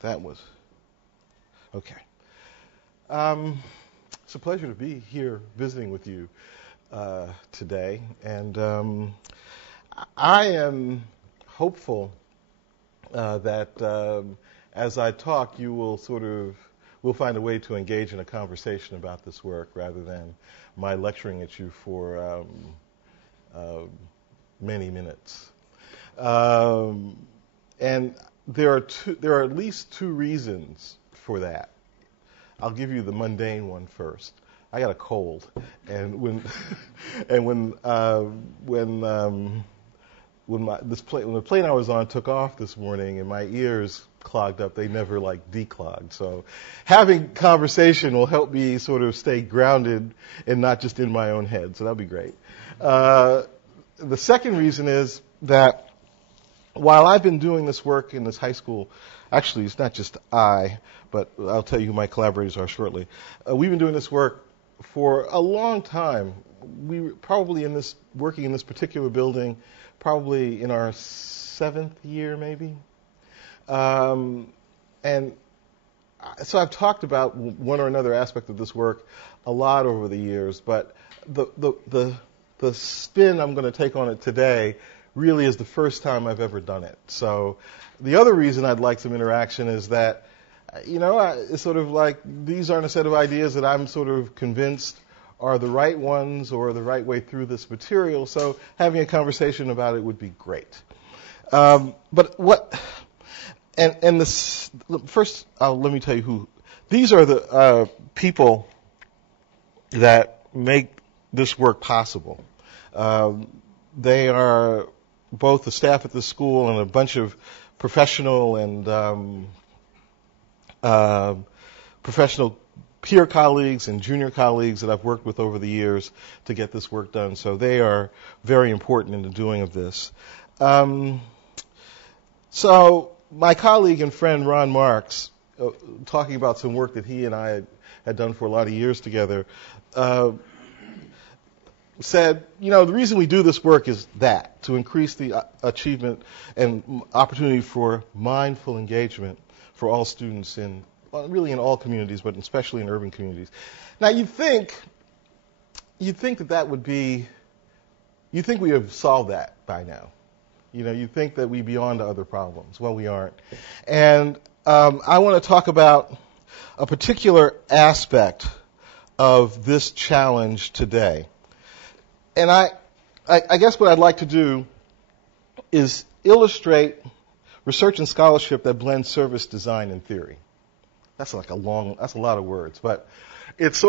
That was okay. It's a pleasure to be here visiting with you today, and I am hopeful that as I talk, you will we'll find a way to engage in a conversation about this work rather than my lecturing at you for many minutes. And there are at least two reasons for that. I'll give you the mundane one first. I got a cold, and when the plane I was on took off this morning, and my ears clogged up, they never declogged. So having conversation will help me sort of stay grounded and not just in my own head. So that'll be great. The second reason is that while I've been doing this work in this high school, actually it's not just I, but I'll tell you who my collaborators are shortly. We've been doing this work for a long time. We were probably working in this particular building, probably in our 7th year maybe. And so I've talked about one or another aspect of this work a lot over the years, but the spin I'm going to take on it today really is the first time I've ever done it. So the other reason I'd like some interaction is that, it's sort of like these aren't a set of ideas that I'm sort of convinced are the right ones or the right way through this material. So having a conversation about it would be great. First, let me tell you who. These are the people that make this work possible. They are both the staff at the school and a bunch of professional and professional peer colleagues and junior colleagues that I've worked with over the years to get this work done. So they are very important in the doing of this. So my colleague and friend Ron Marks, talking about some work that he and I had done for a lot of years together, said, the reason we do this work is to increase the achievement and opportunity for mindful engagement for all students really in all communities, but especially in urban communities. Now you'd think that would be, you'd think we have solved that by now. You'd think that we'd be on to other problems. Well, we aren't. And I want to talk about a particular aspect of this challenge today. And I guess what I'd like to do is illustrate research and scholarship that blends service design and theory. That's a lot of words, but it's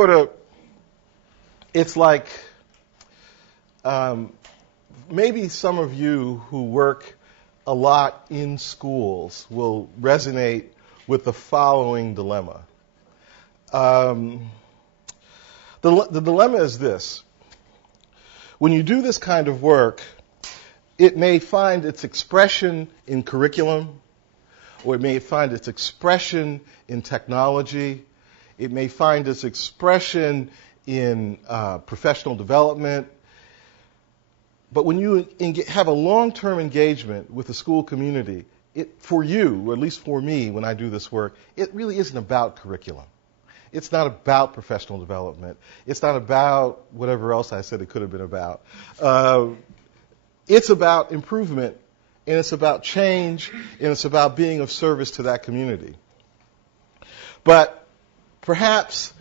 like maybe some of you who work a lot in schools will resonate with the following dilemma. The dilemma is this. When you do this kind of work, it may find its expression in curriculum, or it may find its expression in technology. It may find its expression in professional development. But when you have a long-term engagement with the school community, for you, or at least for me when I do this work, it really isn't about curriculum. It's not about professional development. It's not about whatever else I said it could have been about. It's about improvement, and it's about change, and it's about being of service to that community. But perhaps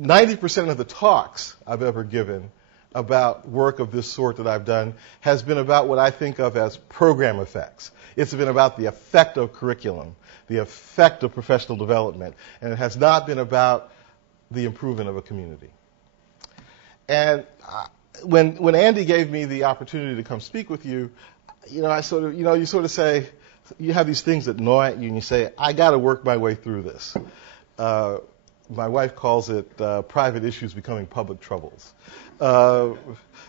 90% of the talks I've ever given about work of this sort that I've done has been about what I think of as program effects. It's been about the effect of curriculum, the effect of professional development, and it has not been about the improvement of a community. And when Andy gave me the opportunity to come speak with you, I sort of, you sort of say, you have these things that gnaw at you, and you say, I got to work my way through this. My wife calls it private issues becoming public troubles.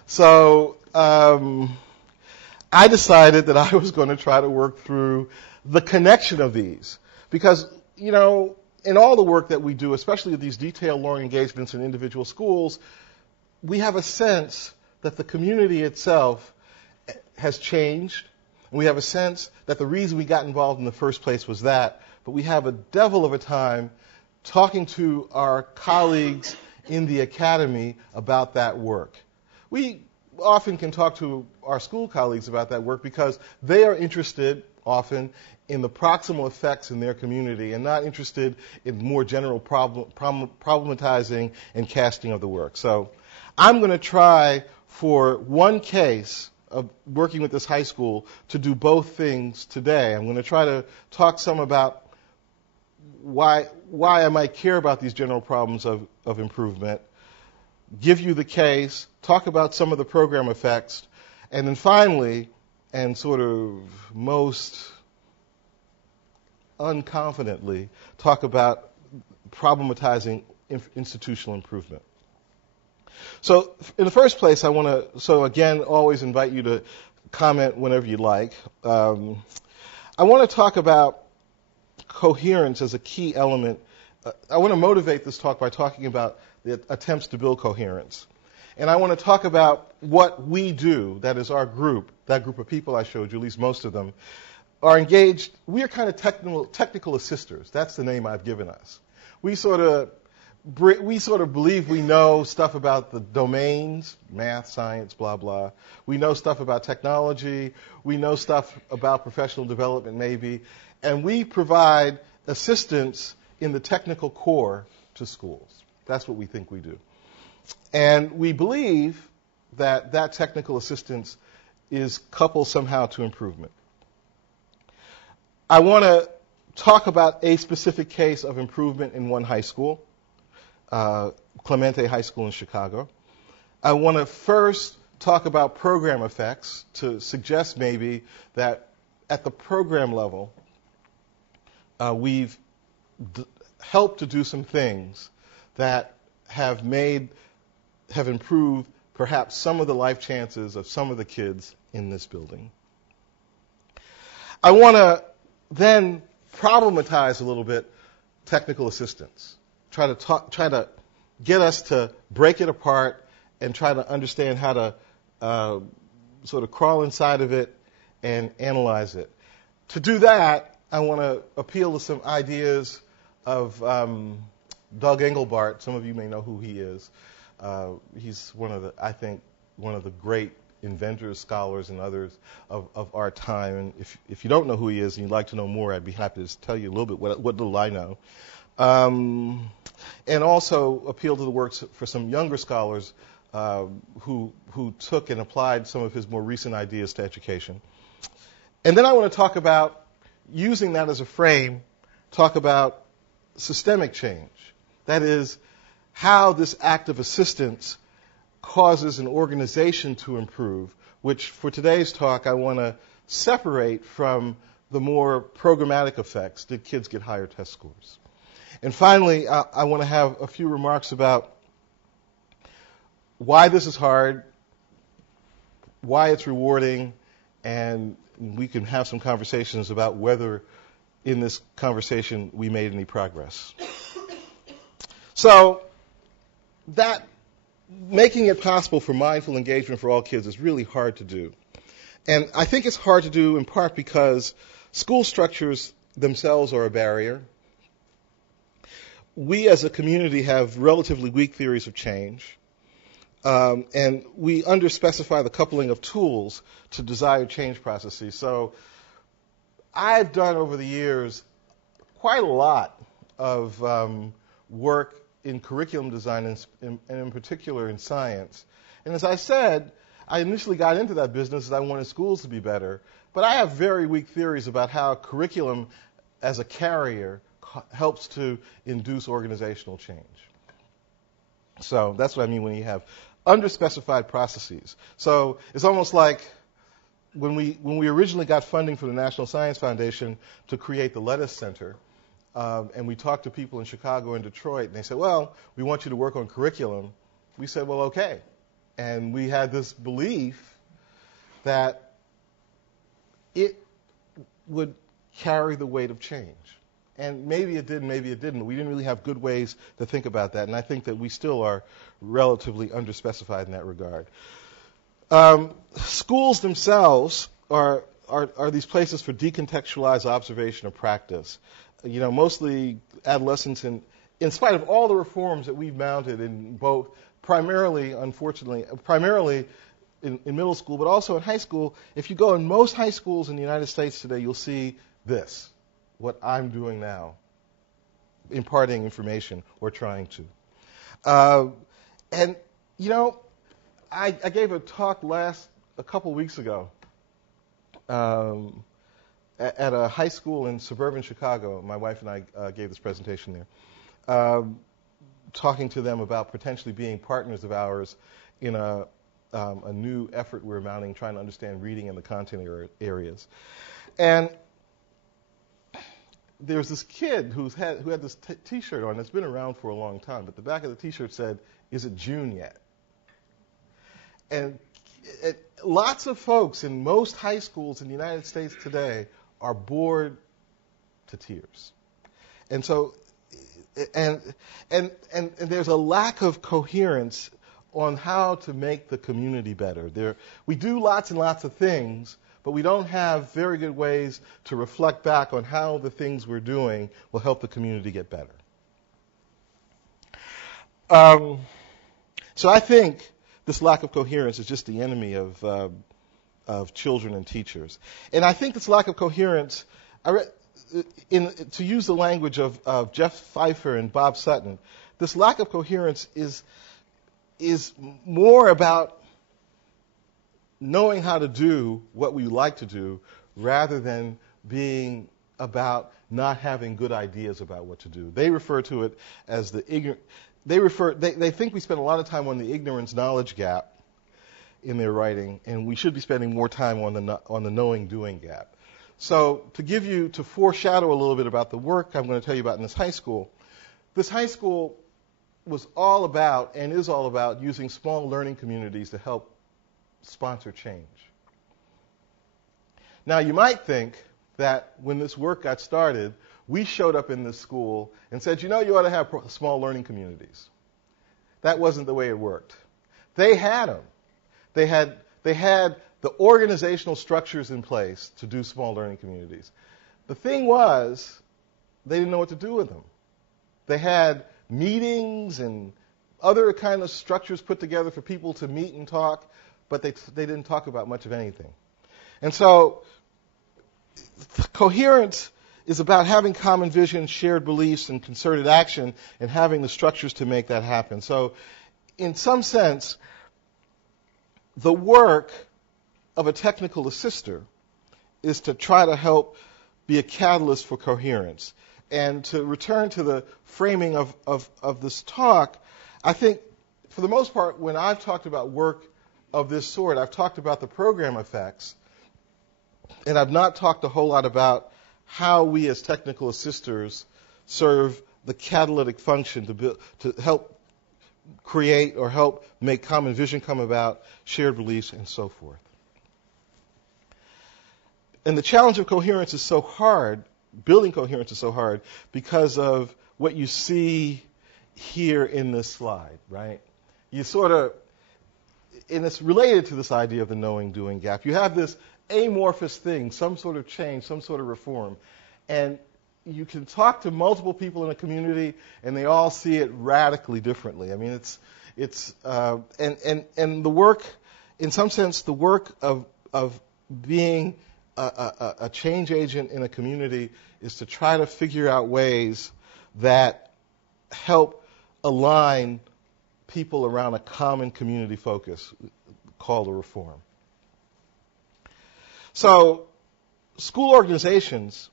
So I decided that I was going to try to work through the connection of these. Because, in all the work that we do, especially with these detailed learning engagements in individual schools, we have a sense that the community itself has changed, and we have a sense that the reason we got involved in the first place was that, but we have a devil of a time talking to our colleagues in the academy about that work. We often can talk to our school colleagues about that work because they are interested often in the proximal effects in their community and not interested in more general problematizing and casting of the work. So I'm going to try for one case of working with this high school to do both things today. I'm going to try to talk some about why I might care about these general problems of improvement, give you the case, talk about some of the program effects, and then finally, and sort of most unconfidently, talk about problematizing institutional improvement. So in the first place, I want to, again, always invite you to comment whenever you like. I want to talk about coherence as a key element. I want to motivate this talk by talking about the attempts to build coherence. And I want to talk about what we do, that is our group, that group of people I showed you, at least most of them, are engaged. We are kind of technical assisters. That's the name I've given us. We sort of believe we know stuff about the domains, math, science, blah, blah. We know stuff about technology. We know stuff about professional development, maybe. And we provide assistance in the technical core to schools. That's what we think we do. And we believe that that technical assistance is coupled somehow to improvement. I want to talk about a specific case of improvement in one high school, Clemente High School in Chicago. I want to first talk about program effects to suggest maybe that at the program level, we've helped to do some things that have improved perhaps some of the life chances of some of the kids in this building. I want to then problematize a little bit technical assistance. Try to get us to break it apart and try to understand how to sort of crawl inside of it and analyze it. To do that, I want to appeal to some ideas of Doug Engelbart. Some of you may know who he is. He's one of the great inventors, scholars, and others of our time. And if you don't know who he is and you'd like to know more, I'd be happy to tell you a little bit what little I know. And also appeal to the works for some younger scholars who took and applied some of his more recent ideas to education. And then I want to talk about, using that as a frame, talk about systemic change. That is, how this act of assistance causes an organization to improve, which for today's talk I want to separate from the more programmatic effects. Did kids get higher test scores? And finally, I want to have a few remarks about why this is hard, why it's rewarding, and we can have some conversations about whether in this conversation we made any progress. So that making it possible for mindful engagement for all kids is really hard to do. And I think it's hard to do in part because school structures themselves are a barrier. We as a community have relatively weak theories of change. And we underspecify the coupling of tools to desired change processes. So I've done over the years quite a lot of work in curriculum design and in particular in science. And as I said, I initially got into that business because I wanted schools to be better. But I have very weak theories about how curriculum as a carrier helps to induce organizational change. So that's what I mean when you have underspecified processes. So it's almost like when we originally got funding from the National Science Foundation to create the Lettuce Center, and we talked to people in Chicago and Detroit, and they said, well, we want you to work on curriculum. We said, well, okay. And we had this belief that it would carry the weight of change. And maybe it did, maybe it didn't. We didn't really have good ways to think about that, and I think that we still are relatively underspecified in that regard. Schools themselves are are these places for decontextualized observation of practice. Mostly adolescents, in spite of all the reforms that we've mounted in both, primarily in middle school, but also in high school. If you go in most high schools in the United States today, you'll see this, what I'm doing now, imparting information or trying to. I gave a talk a couple weeks ago at a high school in suburban Chicago. My wife and I gave this presentation there, talking to them about potentially being partners of ours in a new effort we're mounting, trying to understand reading in the content areas. And there's this kid who had this T-shirt on that's been around for a long time, but the back of the T-shirt said, "Is it June yet?" And lots of folks in most high schools in the United States today are bored to tears. And so, and there's a lack of coherence on how to make the community better. We do lots and lots of things, but we don't have very good ways to reflect back on how the things we're doing will help the community get better. So I think this lack of coherence is just the enemy of children and teachers. And I think this lack of coherence, to use the language of Jeff Pfeiffer and Bob Sutton, this lack of coherence is more about knowing how to do what we like to do rather than being about not having good ideas about what to do. They refer to it as the ignorant. They think we spend a lot of time on the ignorance-knowledge gap in their writing, and we should be spending more time on the knowing-doing gap. So to foreshadow a little bit about the work I'm going to tell you about in this high school was all about and is all about using small learning communities to help sponsor change. Now, you might think that when this work got started, we showed up in this school and said, you ought to have small learning communities. That wasn't the way it worked. They had them. They had the organizational structures in place to do small learning communities. The thing was, they didn't know what to do with them. They had meetings and other kind of structures put together for people to meet and talk, but they didn't talk about much of anything. And so coherence is about having common vision, shared beliefs, and concerted action, and having the structures to make that happen. So in some sense, the work of a technical assister is to try to help be a catalyst for coherence. And to return to the framing of this talk, I think for the most part, when I've talked about work of this sort, I've talked about the program effects, and I've not talked a whole lot about how we as technical assisters serve the catalytic function to help create or help make common vision come about, shared beliefs, and so forth. And the challenge of coherence is so hard, building coherence is so hard, because of what you see here in this slide, right? You sort of, and it's related to this idea of the knowing-doing gap. You have this amorphous thing, some sort of change, some sort of reform, and you can talk to multiple people in a community, and they all see it radically differently. I mean, and the work, in some sense, the work of being a change agent in a community is to try to figure out ways that help align people around a common community focus called a reform. So school organizations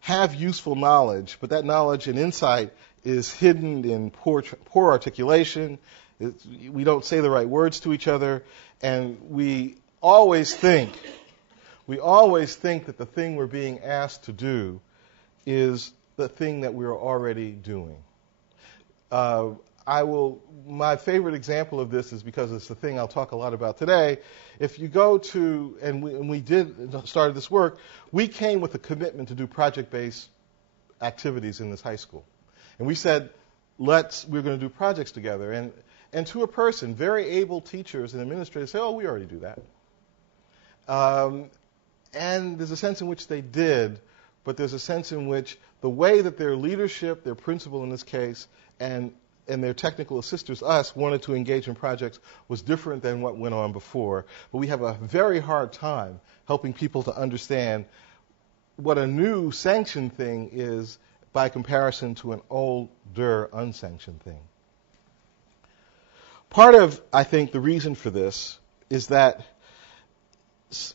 have useful knowledge, but that knowledge and insight is hidden in poor articulation. We don't say the right words to each other, and we always think that the thing we're being asked to do is the thing that we're already doing. My favorite example of this is because it's the thing I'll talk a lot about today. If you go to, and we started this work, we came with a commitment to do project-based activities in this high school. And we said, we're going to do projects together. And to a person, very able teachers and administrators say, oh, we already do that. And there's a sense in which they did, but there's a sense in which the way that their leadership, their principal in this case, and their technical assisters, us, wanted to engage in projects was different than what went on before. But we have a very hard time helping people to understand what a new sanctioned thing is by comparison to an older unsanctioned thing. Part of, I think, the reason for this is that,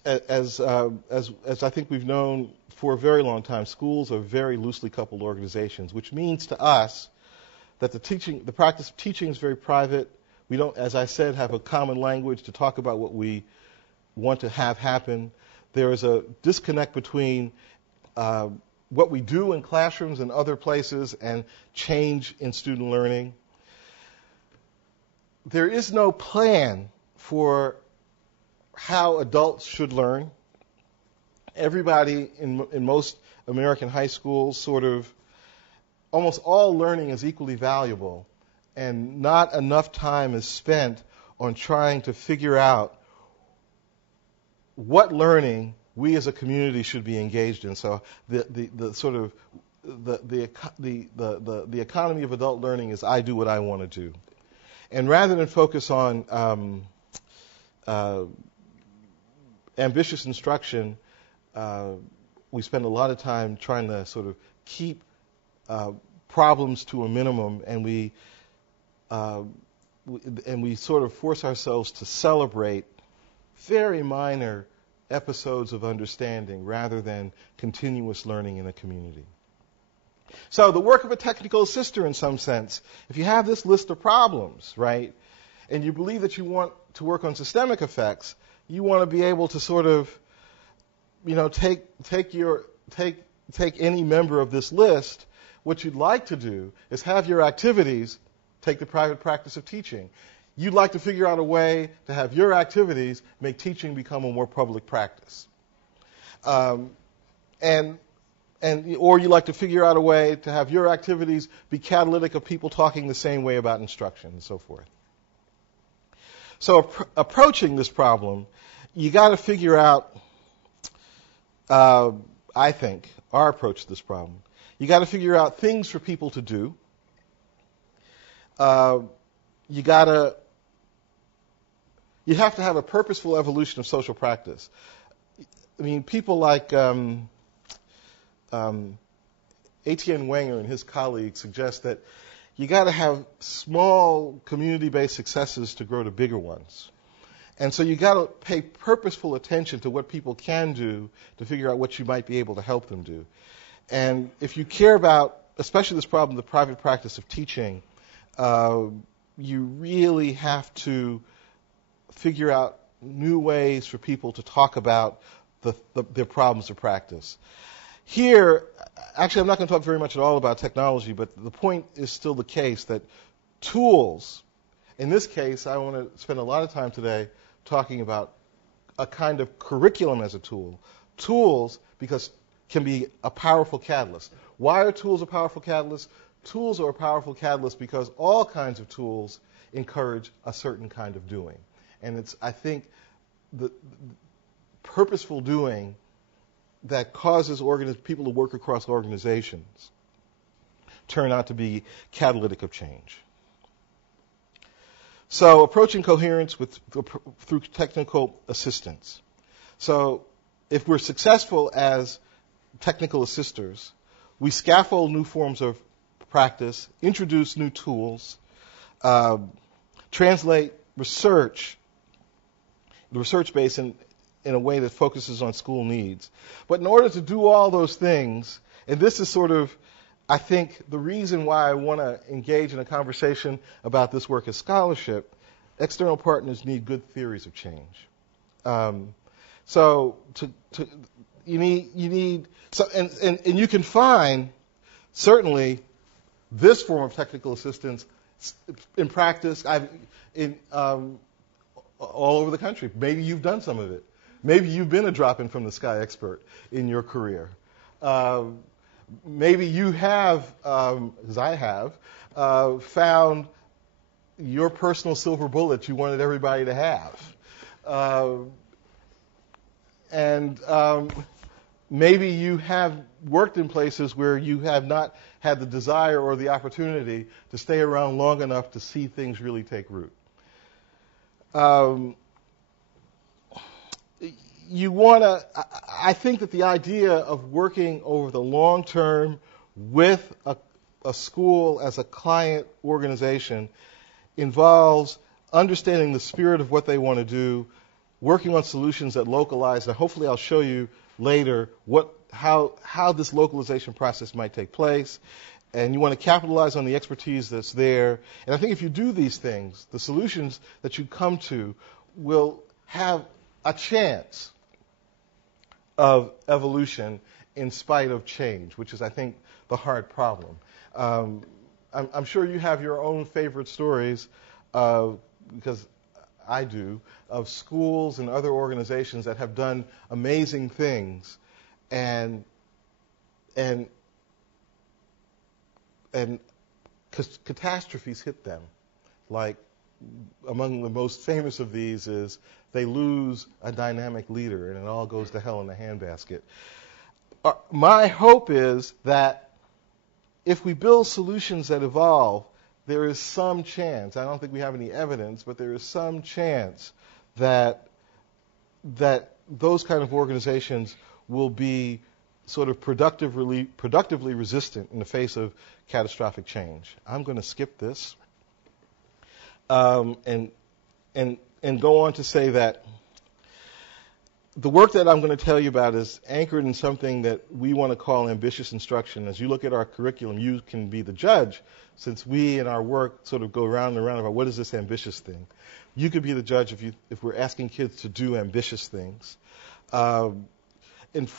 as I think we've known for a very long time, schools are very loosely coupled organizations, which means to us that the practice of teaching is very private. We don't, as I said, have a common language to talk about what we want to have happen. There is a disconnect between what we do in classrooms and other places and change in student learning. There is no plan for how adults should learn. Everybody in most American high schools almost all learning is equally valuable, and not enough time is spent on trying to figure out what learning we as a community should be engaged in. So the economy of adult learning is I do what I want to do. And rather than focus on ambitious instruction, we spend a lot of time trying to sort of keep problems to a minimum, and we sort of force ourselves to celebrate very minor episodes of understanding rather than continuous learning in a community. So the work of a technical assister, in some sense, if you have this list of problems, right, and you believe that you want to work on systemic effects, you want to be able to sort of, take any member of this list. What you'd like to do is have your activities take the private practice of teaching. You'd like to figure out a way to have your activities make teaching become a more public practice. Or you'd like to figure out a way to have your activities be catalytic of people talking the same way about instruction and so forth. So approaching this problem, you got to figure out, I think, our approach to this problem. You got to figure out things for people to do. You have to have a purposeful evolution of social practice. I mean, people like Etienne Wenger and his colleagues suggest that you got to have small community-based successes to grow to bigger ones. And so you got to pay purposeful attention to what people can do to figure out what you might be able to help them do. And if you care about, especially this problem, the private practice of teaching, you really have to figure out new ways for people to talk about their problems of practice. Here, actually, I'm not going to talk very much at all about technology, but the point is still the case that tools, in this case, I want to spend a lot of time today talking about a kind of curriculum as a tool. Tools, because can be a powerful catalyst. Why are tools a powerful catalyst? Tools are a powerful catalyst because all kinds of tools encourage a certain kind of doing. And it's, I think, the purposeful doing that causes people to work across organizations turn out to be catalytic of change. So approaching coherence through technical assistance. So if we're successful as technical assisters, we scaffold new forms of practice, introduce new tools, translate research, the research base in a way that focuses on school needs. But in order to do all those things, and this is sort of, I think, the reason why I want to engage in a conversation about this work as scholarship, external partners need good theories of change. You need you can find certainly this form of technical assistance in practice all over the country. Maybe you've done some of it. Maybe you've been a drop-in from the sky expert in your career. Maybe you have, as I have, found your personal silver bullet you wanted everybody to have. maybe you have worked in places where you have not had the desire or the opportunity to stay around long enough to see things really take root. I think that the idea of working over the long term with a school as a client organization involves understanding the spirit of what they want to do, working on solutions that localize, and hopefully I'll show you later how this localization process might take place. And you want to capitalize on the expertise that's there. And I think if you do these things, the solutions that you come to will have a chance of evolution in spite of change, which is, I think, the hard problem. I'm sure you have your own favorite stories, because I do, of schools and other organizations that have done amazing things, and catastrophes hit them. Like, among the most famous of these is they lose a dynamic leader and it all goes to hell in a handbasket. My hope is that if we build solutions that evolve, there is some chance, I don't think we have any evidence, but there is some chance that those kind of organizations will be sort of productively resistant in the face of catastrophic change. I'm going to skip this and go on to say that the work that I'm going to tell you about is anchored in something that we want to call ambitious instruction. As you look at our curriculum, you can be the judge, since we in our work sort of go round and round about what is this ambitious thing. You could be the judge if we're asking kids to do ambitious things. So we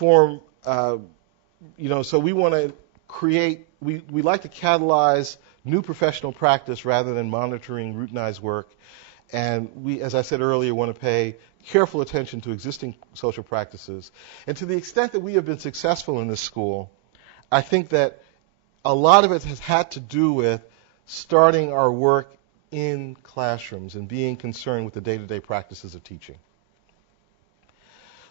want to create, we like to catalyze new professional practice rather than monitoring routinized work. And we, as I said earlier, want to pay careful attention to existing social practices. And to the extent that we have been successful in this school, I think that a lot of it has had to do with starting our work in classrooms and being concerned with the day-to-day practices of teaching.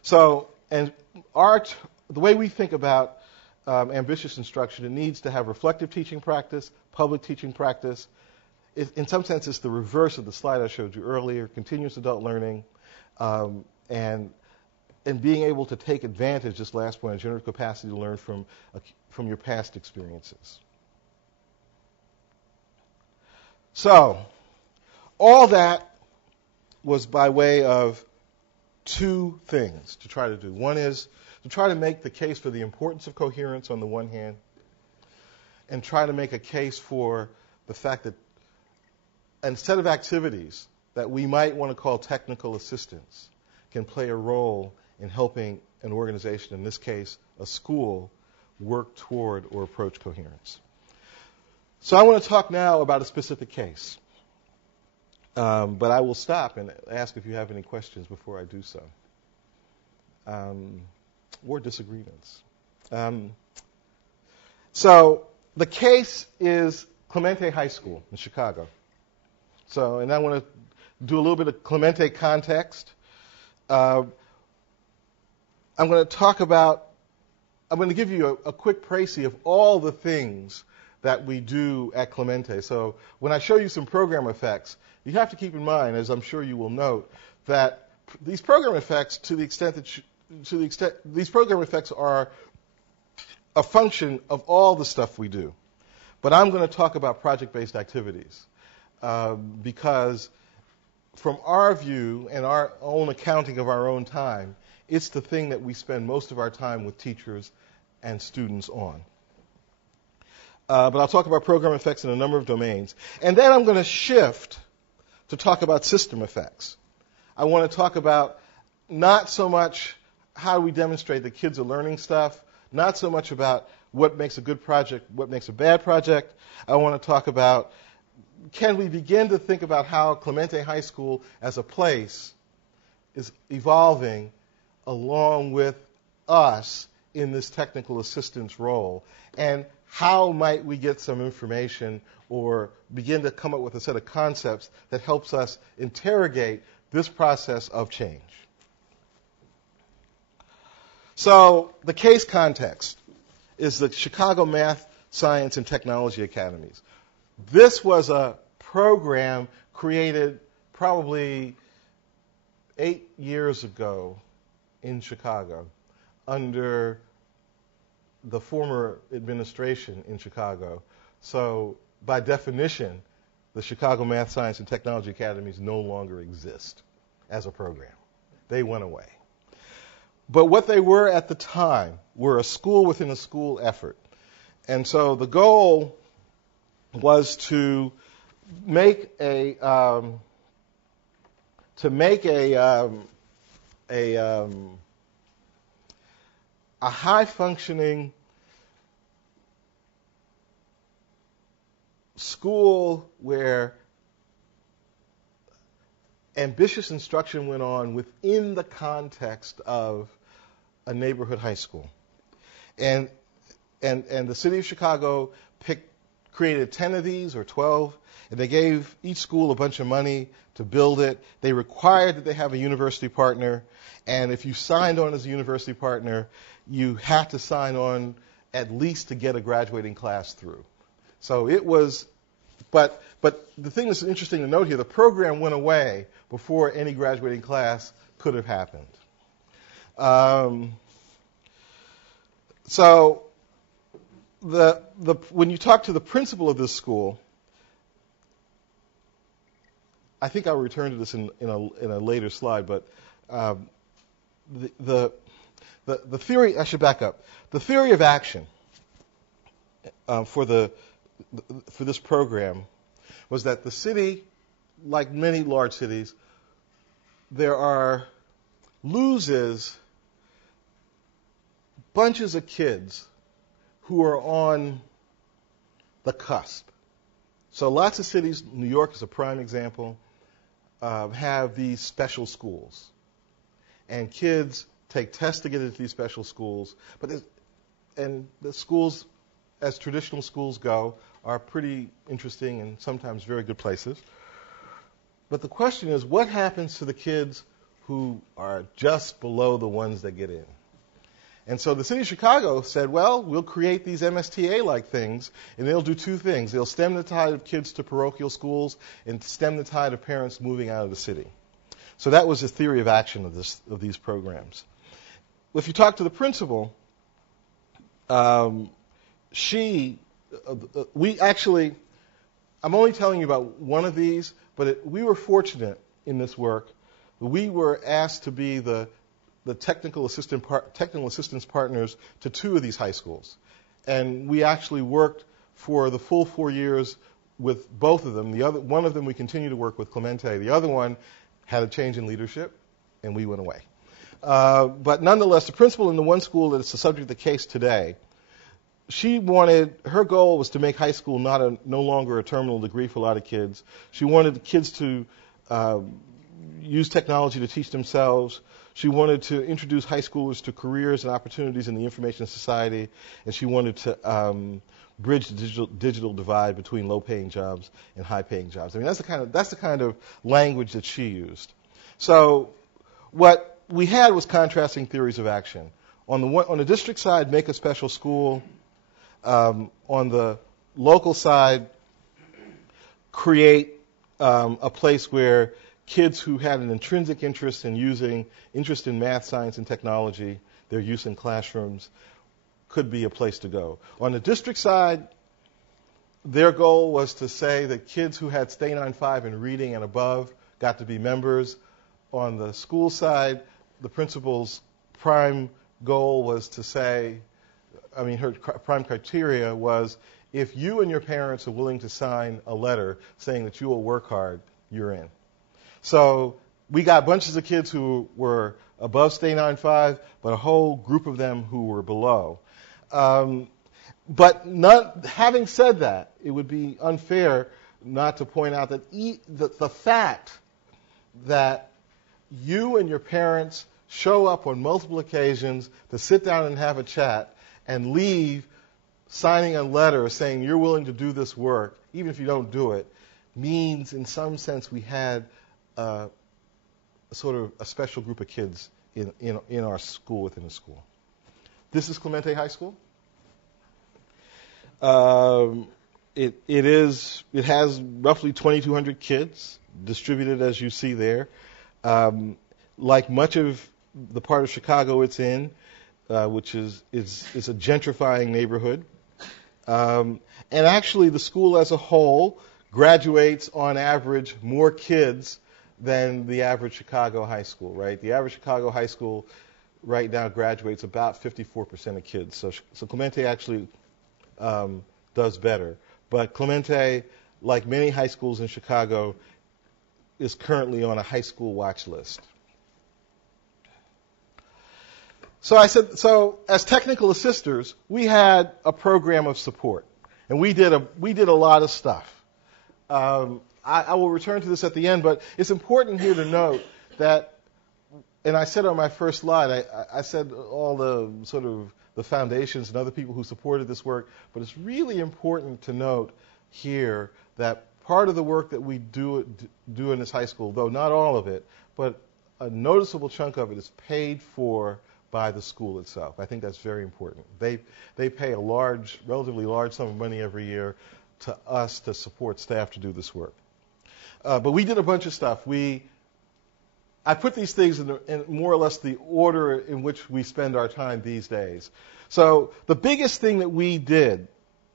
So, and the way we think about ambitious instruction, it needs to have reflective teaching practice, public teaching practice. In some sense, it's the reverse of the slide I showed you earlier, continuous adult learning, and being able to take advantage, this last point, of generative capacity to learn from your past experiences. So, all that was by way of two things to try to do. One is to try to make the case for the importance of coherence on the one hand, and try to make a case for the fact that a set of activities that we might want to call technical assistance can play a role in helping an organization, in this case a school, work toward or approach coherence. So I want to talk now about a specific case. But I will stop and ask if you have any questions before I do so. Or disagreements. So the case is Clemente High School in Chicago. So, and I want to do a little bit of Clemente context. I'm going to give you a quick précis of all the things that we do at Clemente. So when I show you some program effects, you have to keep in mind, as I'm sure you will note, that these program effects, these program effects are a function of all the stuff we do. But I'm going to talk about project-based activities because from our view and our own accounting of our own time, it's the thing that we spend most of our time with teachers and students on. But I'll talk about program effects in a number of domains. And then I'm going to shift to talk about system effects. I want to talk about not so much how we demonstrate that kids are learning stuff, not so much about what makes a good project, what makes a bad project. I want to talk about, can we begin to think about how Clemente High School as a place is evolving along with us in this technical assistance role, and how might we get some information or begin to come up with a set of concepts that helps us interrogate this process of change. So the case context is the Chicago Math, Science, and Technology Academies. This was a program created probably 8 years ago in Chicago under the former administration in Chicago. So by definition, the Chicago Math, Science, and Technology Academies no longer exist as a program. They went away. But what they were at the time were a school within a school effort. And so the goal was to make a high functioning school where ambitious instruction went on within the context of a neighborhood high school. And the city of Chicago created 10 of these or 12, and they gave each school a bunch of money to build it. They required that they have a university partner, and if you signed on as a university partner, you had to sign on at least to get a graduating class through. So it was, but the thing that's interesting to note here, the program went away before any graduating class could have happened. So when you talk to the principal of this school, I think I'll return to this in a later slide, but the theory, I should back up. The theory of action for this program was that the city, like many large cities, loses bunches of kids who are on the cusp. So lots of cities, New York is a prime example, have these special schools. And kids take tests to get into these special schools. And the schools, as traditional schools go, are pretty interesting and sometimes very good places. But the question is, what happens to the kids who are just below the ones that get in? And so the city of Chicago said, well, we'll create these MSTA-like things, and they'll do two things. They'll stem the tide of kids to parochial schools and stem the tide of parents moving out of the city. So that was the theory of action of these programs. If you talk to the principal, I'm only telling you about one of these, but we were fortunate in this work. We were asked to be the technical assistance partners to two of these high schools. And we actually worked for the full 4 years with both of them. One of them we continue to work with, Clemente. The other one had a change in leadership, and we went away. But nonetheless, the principal in the one school that is the subject of the case today, her goal was to make high school no longer a terminal degree for a lot of kids. She wanted the kids to use technology to teach themselves. She wanted to introduce high schoolers to careers and opportunities in the information society, and she wanted to bridge the digital divide between low-paying jobs and high-paying jobs. I mean, that's the kind of language that she used. So what we had was contrasting theories of action. On the district side, make a special school. On the local side, create a place where kids who had an intrinsic interest in math, science, and technology, their use in classrooms, could be a place to go. On the district side, their goal was to say that kids who had Stay 9-5 in reading and above got to be members. On the school side, the principal's prime goal was to say, her prime criteria was, if you and your parents are willing to sign a letter saying that you will work hard, you're in. So we got bunches of kids who were above Stay 9-5, but a whole group of them who were below. But having said that, it would be unfair not to point out that the fact that you and your parents show up on multiple occasions to sit down and have a chat and leave signing a letter saying you're willing to do this work, even if you don't do it, means in some sense we had sort of a special group of kids in our school within the school. This is Clemente High School. It has roughly 2,200 kids distributed as you see there. Like much of the part of Chicago it's in, which is a gentrifying neighborhood. And actually the school as a whole graduates on average more kids than the average Chicago high school, right? The average Chicago high school right now graduates about 54% of kids. So Clemente actually does better. But Clemente, like many high schools in Chicago, is currently on a high school watch list. So as technical assisters, we had a program of support, and we did a lot of stuff. I will return to this at the end, but it's important here to note that, and I said on my first slide, I said all the sort of the foundations and other people who supported this work, but it's really important to note here that part of the work that we do in this high school, though not all of it, but a noticeable chunk of it is paid for by the school itself. I think that's very important. They pay a relatively large sum of money every year to us to support staff to do this work. But we did a bunch of stuff. I put these things in more or less the order in which we spend our time these days. So the biggest thing that we did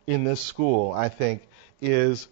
in this school, I think, is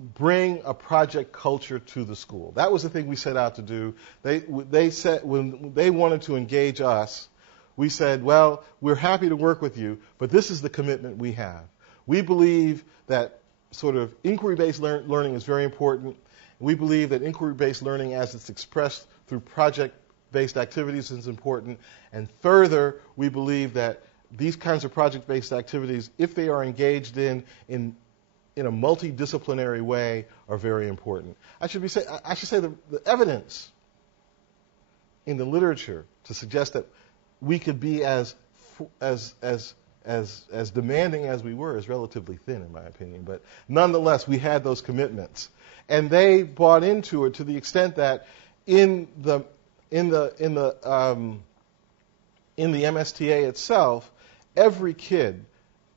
bring a project culture to the school. That was the thing we set out to do. They said when they wanted to engage us, we said, well, we're happy to work with you, but this is the commitment we have. We believe that sort of inquiry-based learning is very important. We believe that inquiry-based learning as it's expressed through project-based activities is important. And further, we believe that these kinds of project-based activities, if they are engaged in a multidisciplinary way, are very important. I should say the evidence in the literature to suggest that we could be as demanding as we were is relatively thin, in my opinion. But nonetheless, we had those commitments, and they bought into it to the extent that in the MSTA itself, every kid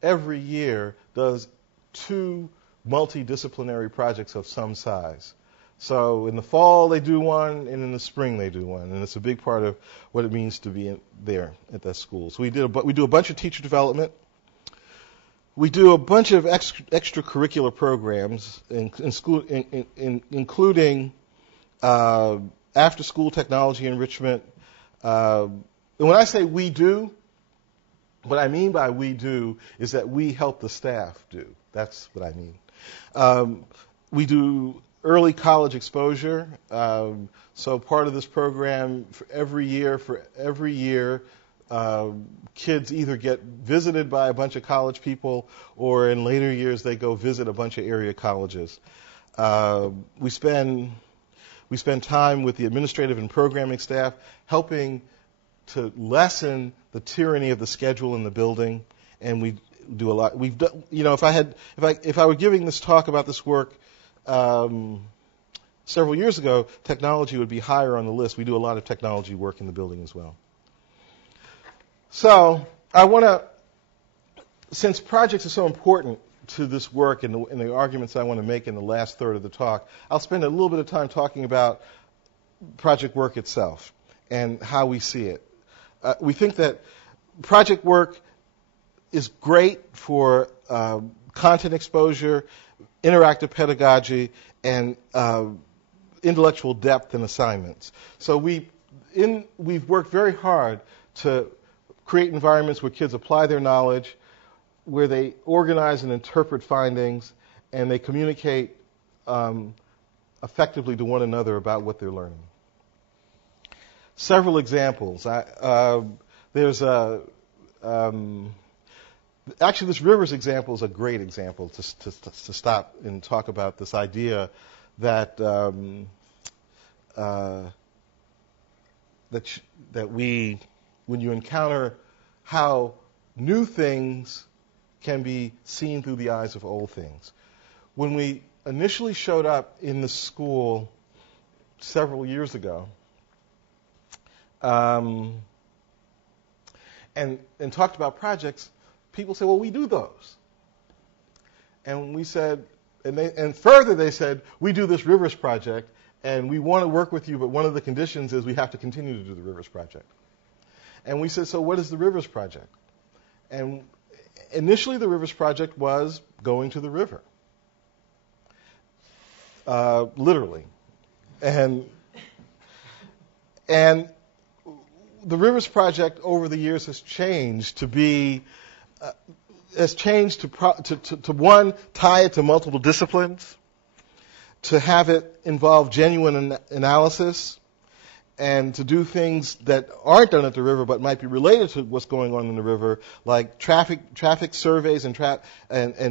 every year does 2 multidisciplinary projects of some size. So in the fall they do one, and in the spring they do one, and it's a big part of what it means to be there at that school. So we do a bunch of teacher development. We do a bunch of extracurricular programs, including after-school technology enrichment. And when I say we do, what I mean by we do is that we help the staff do. That's what I mean. We do early college exposure. So part of this program for every year, kids either get visited by a bunch of college people, or in later years they go visit a bunch of area colleges. We spend time with the administrative and programming staff, helping to lessen the tyranny of the schedule in the building, and we do a lot. We've done, if I were giving this talk about this work several years ago, technology would be higher on the list. We do a lot of technology work in the building as well. So I want to, since projects are so important to this work and the arguments I want to make in the last third of the talk, I'll spend a little bit of time talking about project work itself and how we see it. We think that project work is great for content exposure, interactive pedagogy, and intellectual depth in assignments. So we've worked very hard to create environments where kids apply their knowledge, where they organize and interpret findings, and they communicate effectively to one another about what they're learning. Several examples. Actually, this Rivers example is a great example to stop and talk about this idea that when you encounter how new things can be seen through the eyes of old things. When we initially showed up in the school several years ago, and talked about projects, people say, well, we do those. And we said, and further they said, we do this Rivers project, and we want to work with you, but one of the conditions is we have to continue to do the Rivers project. And we said, so what is the Rivers project? And initially the Rivers project was going to the river, literally. And the Rivers project over the years has changed to be, to one, tie it to multiple disciplines, to have it involve genuine analysis, and to do things that aren't done at the river but might be related to what's going on in the river, like traffic surveys and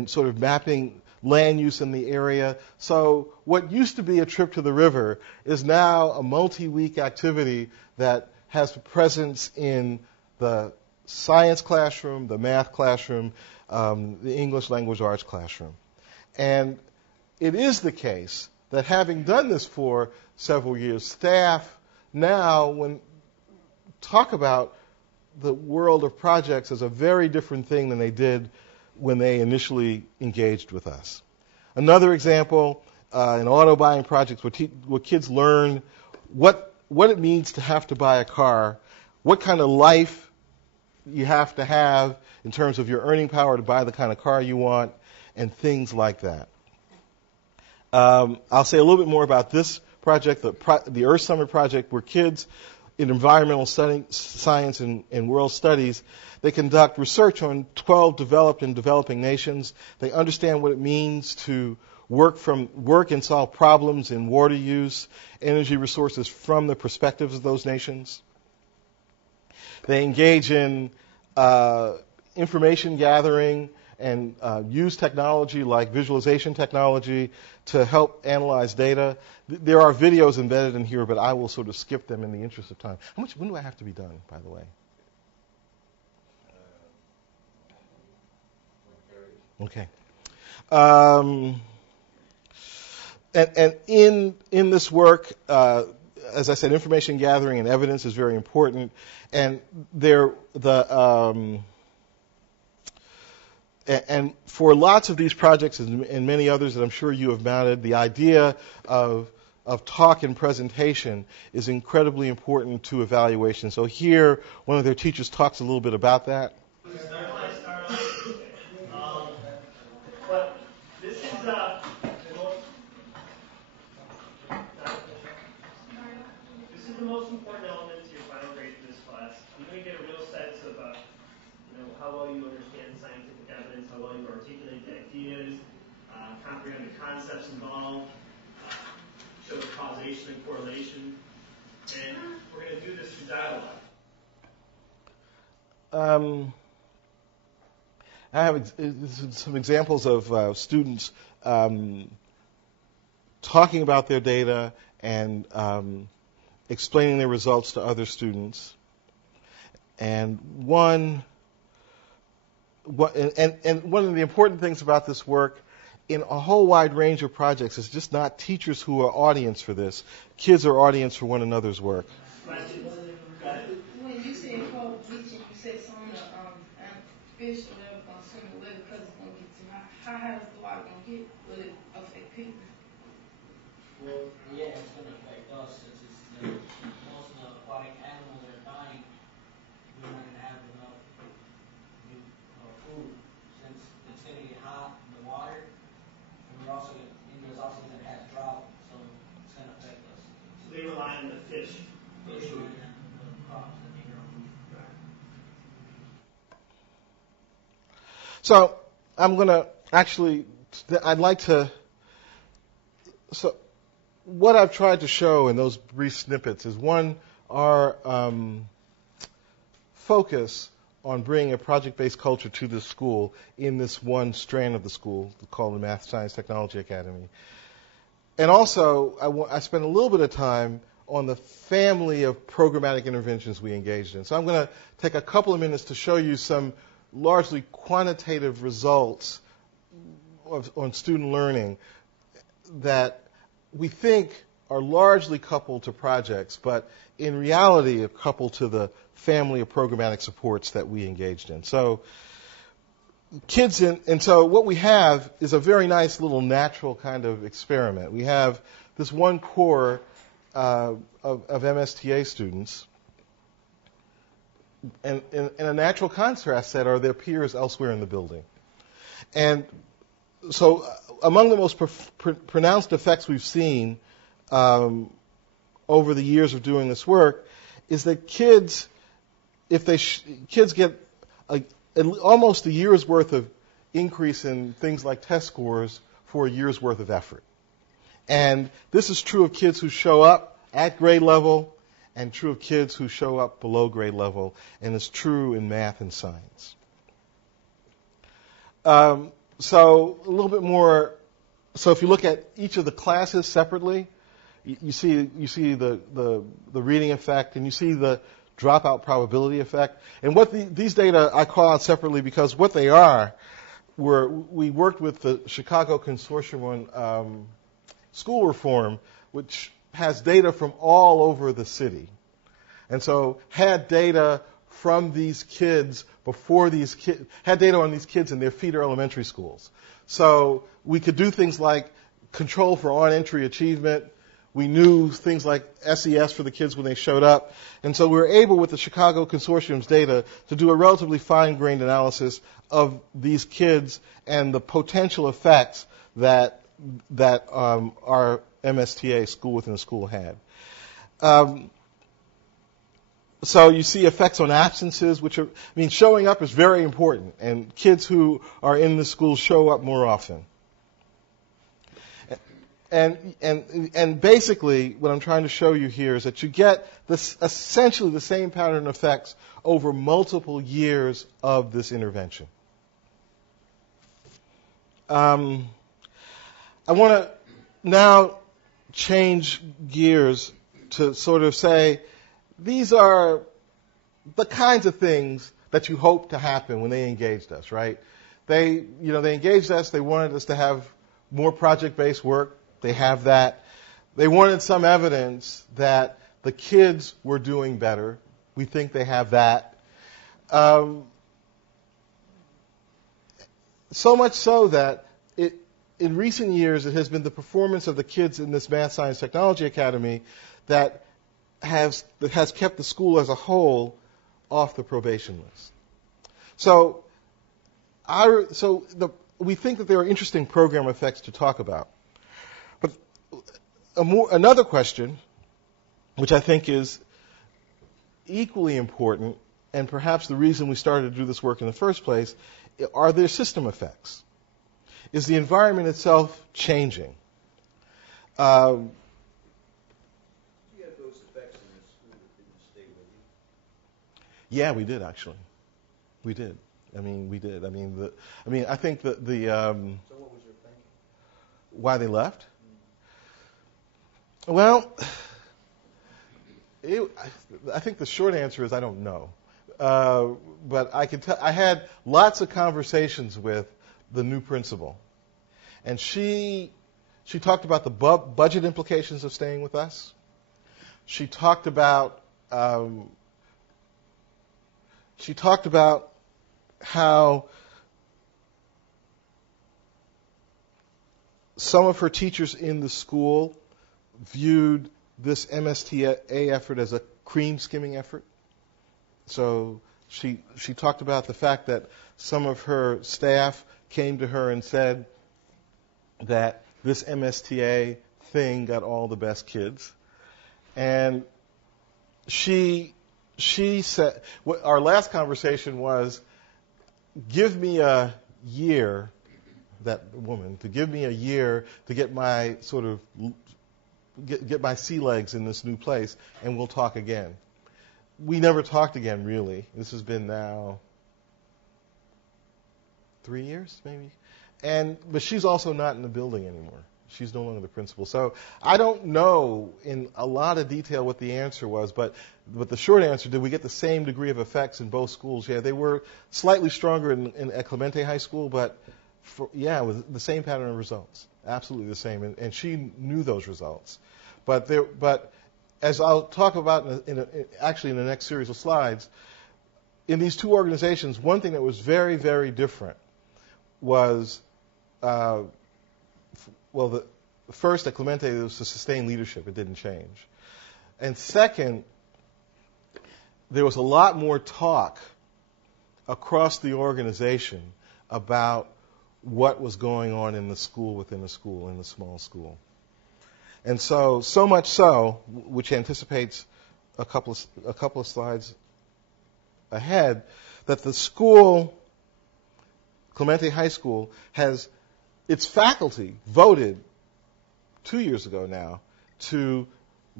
sort of mapping land use in the area. So what used to be a trip to the river is now a multi-week activity that has a presence in the science classroom, the math classroom, the English language arts classroom. And it is the case that having done this for several years, staff now talk about the world of projects as a very different thing than they did when they initially engaged with us. Another example, in auto buying projects where kids learn what it means to have to buy a car, what kind of life you have to have in terms of your earning power to buy the kind of car you want, and things like that. I'll say a little bit more about this project, the Earth Summer Project, where kids in environmental science and world studies, they conduct research on 12 developed and developing nations. They understand what it means to work and solve problems in water use, energy resources from the perspectives of those nations. They engage in information gathering and use technology like visualization technology to help analyze data. There are videos embedded in here, but I will sort of skip them in the interest of time. When do I have to be done, by the way? Okay. And in this work, as I said, information gathering and evidence is very important. And and for lots of these projects and many others that I'm sure you have mounted, the idea of talk and presentation is incredibly important to evaluation. So here, one of their teachers talks a little bit about that. But this is the most important element to your final grade for this class. You're going to get a real sense of how well you understand scientific evidence, how well you articulate the ideas, comprehend the concepts involved, show the causation and correlation. And we're going to do this through dialogue. I have some examples of students talking about their data and explaining their results to other students. And one of the important things about this work in a whole wide range of projects is just not teachers who are audience for this. Kids are audience for one another's work. When you said bleaching, you said some of the fish or whatever going to swim away because it's going to get too hot. How high is the water going to get? Will it affect people? Well, yeah, it's going to affect us since most of the aquatic animals are dying. We're not going to have enough food since it's going to get hot in the water. And India's also going to have drought, so it's going to affect us. So they rely on the fish. Fish and the crops that they grow. So I'm going to so what I've tried to show in those brief snippets is one, our focus on bringing a project-based culture to this school in this one strand of the school called the Math, Science, Technology Academy. And also, I spent a little bit of time on the family of programmatic interventions we engaged in. So I'm going to take a couple of minutes to show you some largely quantitative results on student learning that we think are largely coupled to projects, but in reality are coupled to the family of programmatic supports that we engaged in. So so what we have is a very nice little natural kind of experiment. We have this one core of MSTA students, and a natural contrast set are their peers elsewhere in the building. And so among the most pronounced effects we've seen over the years of doing this work is that kids get almost a year's worth of increase in things like test scores for a year's worth of effort. And this is true of kids who show up at grade level and true of kids who show up below grade level, and it's true in math and science. So a little bit more. So if you look at each of the classes separately, you see the reading effect, and you see the dropout probability effect. And what these data I call out separately because what they are we worked with the Chicago Consortium on School Reform, which has data from all over the city. And so had data from these kids had data on these kids in their feeder elementary schools. So we could do things like control for on-entry achievement. We knew things like SES for the kids when they showed up. And so we were able, with the Chicago Consortium's data, to do a relatively fine-grained analysis of these kids and the potential effects that our MSTA, school within a school, had. So you see effects on absences, showing up is very important, and kids who are in the school show up more often. And basically, what I'm trying to show you here is that you get essentially the same pattern of effects over multiple years of this intervention. I want to now change gears to sort of say these are the kinds of things that you hope to happen when they engaged us, right? They engaged us. They wanted us to have more project-based work. They have that. They wanted some evidence that the kids were doing better. We think they have that. So much so that in recent years it has been the performance of the kids in this Math, Science, Technology Academy that has kept the school as a whole off the probation list. So we think that there are interesting program effects to talk about. But another question, which I think is equally important, and perhaps the reason we started to do this work in the first place, are there system effects? Is the environment itself changing? You had those effects in the school that didn't stay with you? Yeah, we did actually. We did. We did. I think that the. So what was your thinking? Why they left? Well, I think the short answer is I don't know. But I can tell. I had lots of conversations with the new principal, and she talked about the budget implications of staying with us. She talked about how some of her teachers in the school viewed this MSTA effort as a cream skimming effort. So she talked about the fact that some of her staff came to her and said that this MSTA thing got all the best kids. And she said, our last conversation was, give me a year, that woman, to give me a year to get my get my sea legs in this new place, and we'll talk again. We never talked again, really. This has been now 3 years, maybe. But she's also not in the building anymore. She's no longer the principal. So I don't know in a lot of detail what the answer was, but the short answer, did we get the same degree of effects in both schools? Yeah, they were slightly stronger at Clemente High School, but it was the same pattern of results. Absolutely the same. And she knew those results. But as I'll talk about actually in the next series of slides, in these two organizations, one thing that was very, very different was, first at Clemente, it was to sustain leadership. It didn't change. And second, there was a lot more talk across the organization about what was going on in the school, within the school, in the small school. And so much so, which anticipates a couple of slides ahead, that the school, Clemente High School, has its faculty voted 2 years ago now to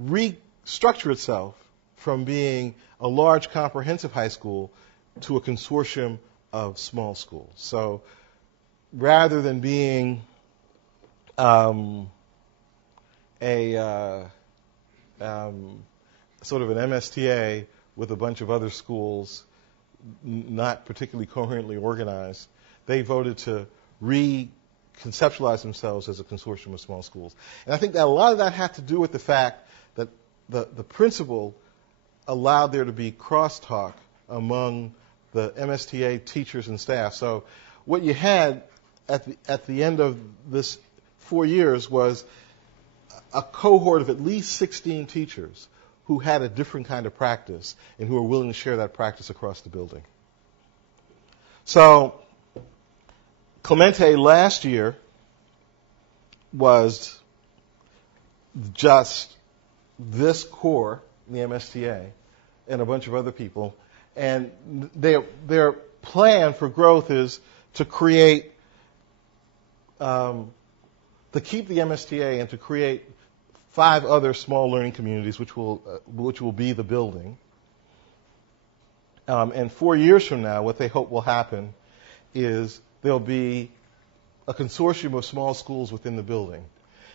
restructure itself from being a large comprehensive high school to a consortium of small schools. So rather than being sort of an MSTA with a bunch of other schools not particularly coherently organized, they voted to reconceptualize themselves as a consortium of small schools. And I think that a lot of that had to do with the fact that the principal allowed there to be crosstalk among the MSTA teachers and staff. So what you had at the end of this 4 years was a cohort of at least 16 teachers who had a different kind of practice and who were willing to share that practice across the building. So Clemente last year was just this core, the MSTA, and a bunch of other people. And their plan for growth is to create, to keep the MSTA and to create 5 other small learning communities, which will be the building. And 4 years from now, what they hope will happen is there'll be a consortium of small schools within the building.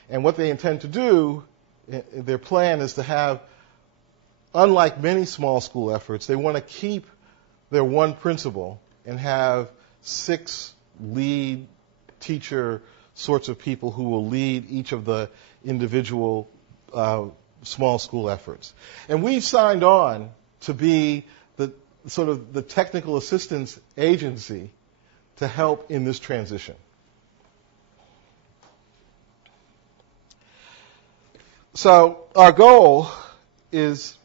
And what they intend to do, their plan is to have, unlike many small school efforts, they want to keep their one principal and have 6 lead teacher sorts of people who will lead each of the individual small school efforts. And we've signed on to be the technical assistance agency to help in this transition. So our goal is,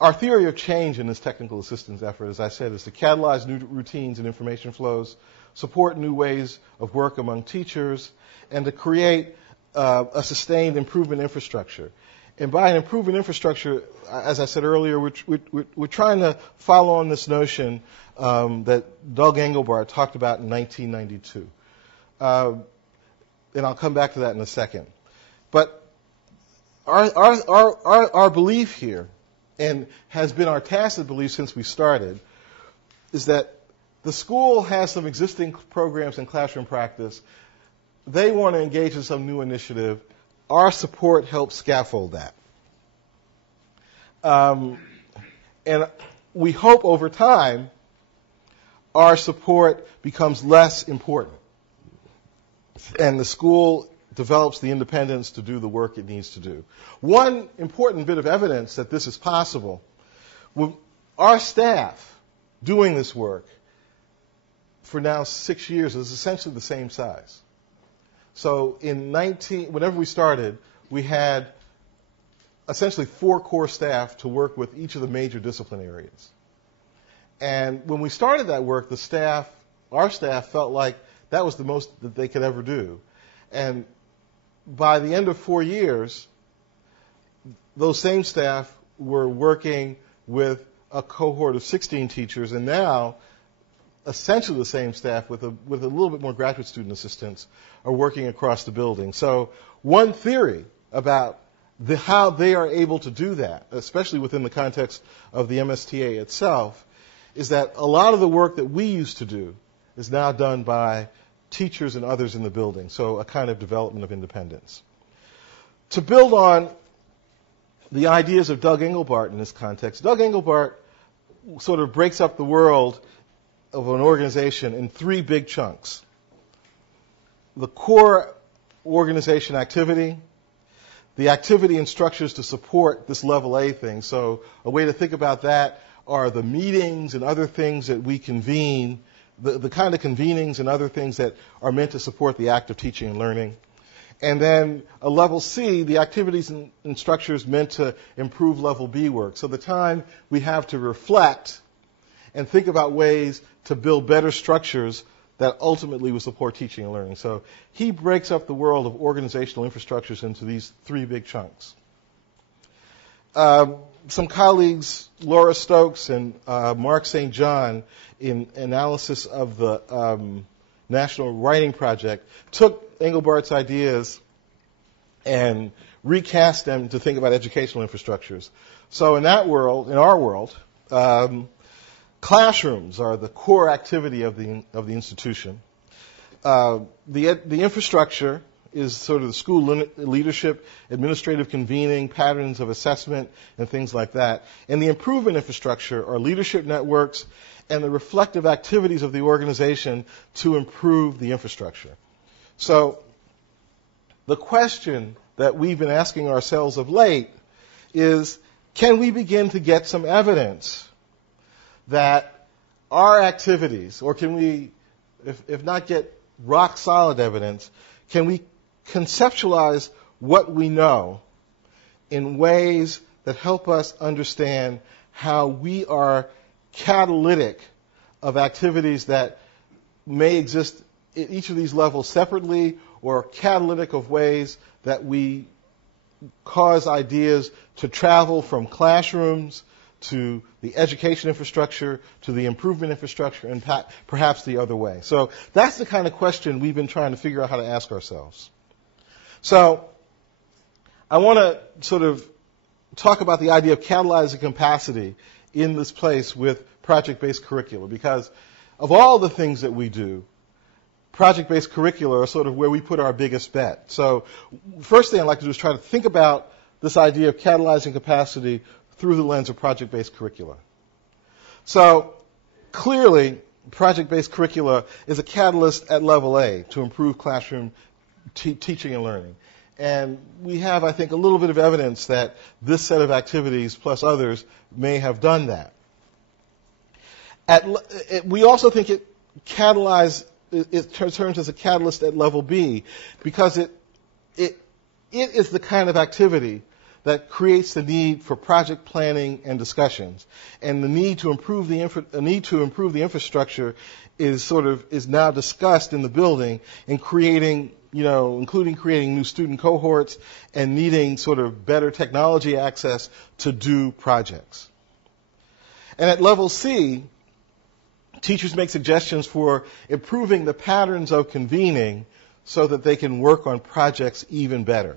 our theory of change in this technical assistance effort, as I said, is to catalyze new routines and information flows, support new ways of work among teachers, and to create a sustained improvement infrastructure. And by an improvement infrastructure, as I said earlier, we're trying to follow on this notion that Doug Engelbart talked about in 1992. And I'll come back to that in a second. But our belief here, and has been our tacit belief since we started, is that the school has some existing programs and classroom practice. They want to engage in some new initiative. Our support helps scaffold that. And we hope over time our support becomes less important and the school develops the independence to do the work it needs to do. One important bit of evidence that this is possible, our staff doing this work for now 6 years is essentially the same size. So whenever we started, we had essentially 4 core staff to work with each of the major discipline areas. And when we started that work, our staff felt like that was the most that they could ever do. And by the end of 4 years, those same staff were working with a cohort of 16 teachers, and now essentially the same staff with a little bit more graduate student assistants are working across the building. So one theory about how they are able to do that, especially within the context of the MSTA itself, is that a lot of the work that we used to do is now done by teachers and others in the building, so a kind of development of independence. To build on the ideas of Doug Engelbart in this context, Doug Engelbart sort of breaks up the world of an organization in 3 big chunks. The core organization activity, the activity and structures to support this level A thing. So a way to think about that are the meetings and other things that we convene, the kind of convenings and other things that are meant to support the act of teaching and learning. And then a level C, the activities and structures meant to improve level B work. So the time we have to reflect and think about ways to build better structures that ultimately will support teaching and learning. So he breaks up the world of organizational infrastructures into these three big chunks. Some colleagues, Laura Stokes and Mark St. John, in analysis of the National Writing Project, took Engelbart's ideas and recast them to think about educational infrastructures. So in that world, in our world, classrooms are the core activity of the institution. The infrastructure is sort of the school leadership, administrative convening, patterns of assessment, and things like that. And the improvement infrastructure are leadership networks and the reflective activities of the organization to improve the infrastructure. So the question that we've been asking ourselves of late is, can we begin to get some evidence that our activities, or can we, if not get rock solid evidence, can we conceptualize what we know in ways that help us understand how we are catalytic of activities that may exist at each of these levels separately, or catalytic of ways that we cause ideas to travel from classrooms to the education infrastructure to the improvement infrastructure, and perhaps the other way. So that's the kind of question we've been trying to figure out how to ask ourselves. So I want to sort of talk about the idea of catalyzing capacity in this place with project-based curricula, because of all the things that we do, project-based curricula are sort of where we put our biggest bet. So first thing I'd like to do is try to think about this idea of catalyzing capacity through the lens of project-based curricula. So clearly, project-based curricula is a catalyst at level A to improve classroom teaching and learning. And we have, I think, a little bit of evidence that this set of activities plus others may have done that. We also think it turns as a catalyst at level B because it is the kind of activity that creates the need for project planning and discussions, and the need to improve the infrastructure is now discussed in the building, and including creating new student cohorts and needing sort of better technology access to do projects. And at level C, teachers make suggestions for improving the patterns of convening so that they can work on projects even better.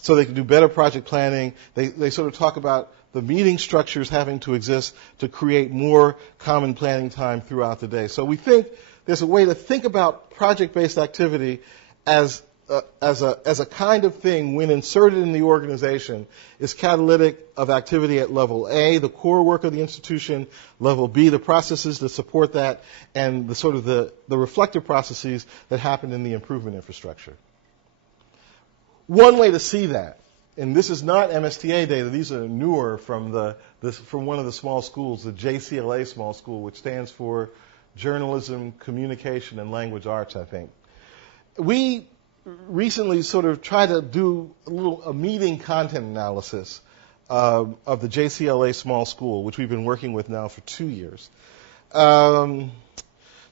So they can do better project planning. They sort of talk about the meeting structures having to exist to create more common planning time throughout the day. So we think there's a way to think about project-based activity as a kind of thing when inserted in the organization is catalytic of activity at level A, the core work of the institution, level B, the processes that support that, and the sort of the reflective processes that happen in the improvement infrastructure. One way to see that, and this is not MSTA data, these are newer from one of the small schools, the JCLA small school, which stands for Journalism, Communication, and Language Arts, I think. We recently sort of tried to do a meeting content analysis of the JCLA small school, which we've been working with now for 2 years.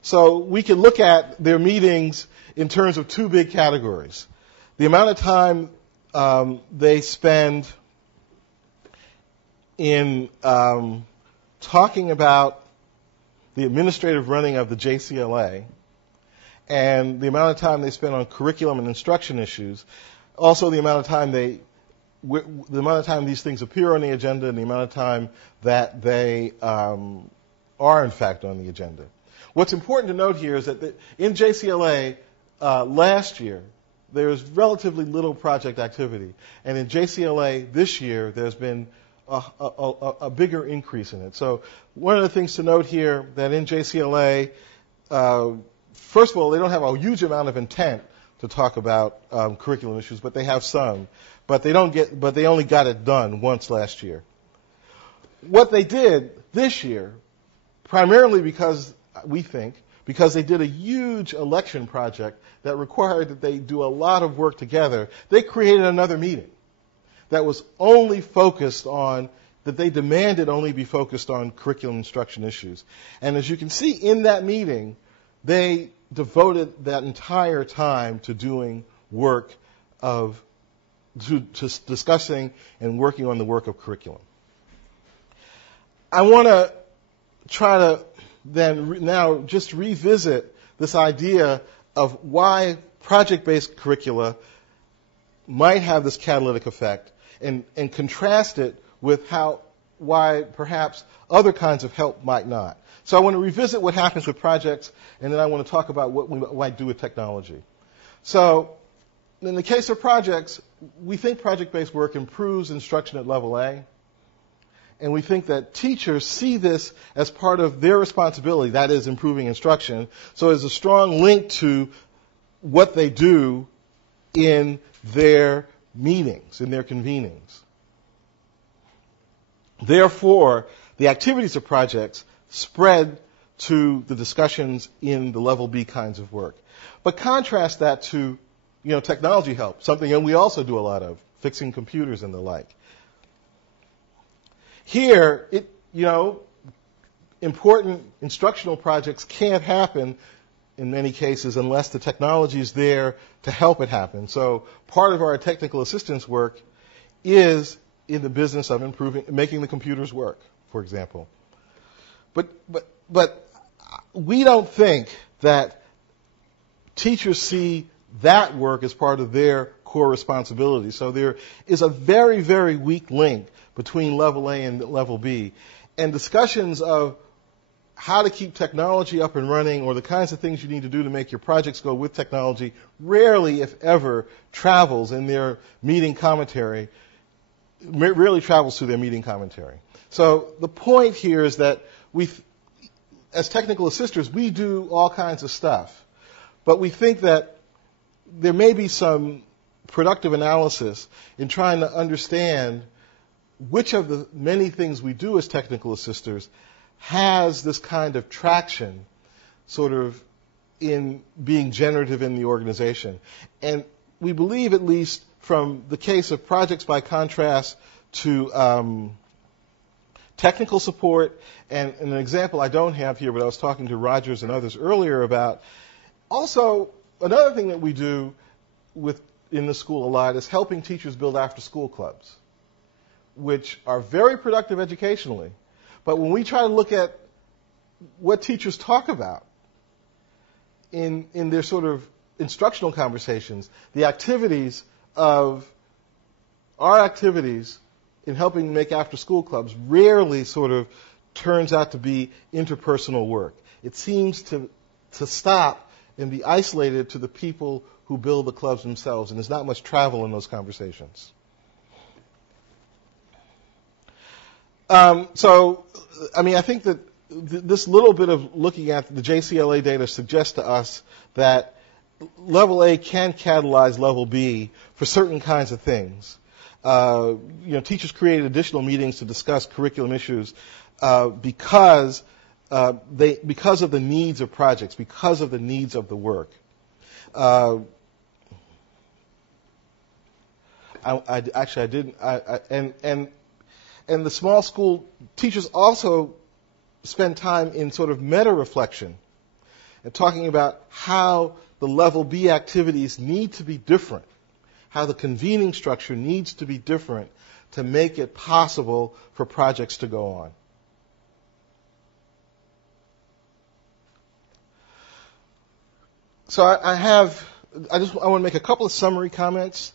So we can look at their meetings in terms of two big categories. The amount of time they spend in talking about the administrative running of the JCLA, and the amount of time they spend on curriculum and instruction issues. Also, the amount of time these things appear on the agenda, and the amount of time that they are in fact on the agenda. What's important to note here is that in JCLA last year, there was relatively little project activity. And in JCLA this year, there's been a bigger increase in it. So one of the things to note here that in JCLA, first of all, they don't have a huge amount of intent to talk about curriculum issues, but they have some. But they only got it done once last year. What they did this year, primarily because they did a huge election project that required that they do a lot of work together, they created another meeting that was only focused on, that they demanded only be focused on curriculum instruction issues. And as you can see in that meeting, they devoted that entire time to doing work to discussing and working on the work of curriculum. I want to try to then now just revisit this idea of why project-based curricula might have this catalytic effect and contrast it with why perhaps other kinds of help might not. So I want to revisit what happens with projects, and then I want to talk about what we might do with technology. So in the case of projects, we think project-based work improves instruction at level A. And we think that teachers see this as part of their responsibility, that is, improving instruction. So there's a strong link to what they do in their meetings, in their convenings. Therefore, the activities of projects spread to the discussions in the level B kinds of work. But contrast that to, technology help, something that we also do a lot of, fixing computers and the like. Here, important instructional projects can't happen in many cases unless the technology is there to help it happen. So part of our technical assistance work is in the business of making the computers work, for example. But we don't think that teachers see that work as part of their core responsibility. So there is a very, very weak link between level A and level B. And discussions of how to keep technology up and running or the kinds of things you need to do to make your projects go with technology rarely, if ever, travels in their meeting commentary, rarely travels through their meeting commentary. So the point here is that as technical assisters, we do all kinds of stuff. But we think that there may be some productive analysis in trying to understand which of the many things we do as technical assisters has this kind of traction sort of in being generative in the organization. And we believe, at least from the case of projects by contrast to technical support, and an example I don't have here, but I was talking to Rogers and others earlier about. Also, another thing that we do in the school a lot is helping teachers build after-school clubs, which are very productive educationally. But when we try to look at what teachers talk about in their sort of instructional conversations, the activities of our activities in helping make after-school clubs rarely sort of turns out to be interpersonal work. It seems to stop and be isolated to the people who build the clubs themselves, and there's not much travel in those conversations. I think that this little bit of looking at the JCLA data suggests to us that level A can catalyze level B for certain kinds of things. Teachers created additional meetings to discuss curriculum issues because of the needs of projects, because of the needs of the work. And the small school teachers also spend time in sort of meta-reflection and talking about how the level B activities need to be different, how the convening structure needs to be different to make it possible for projects to go on. So I want to make a couple of summary comments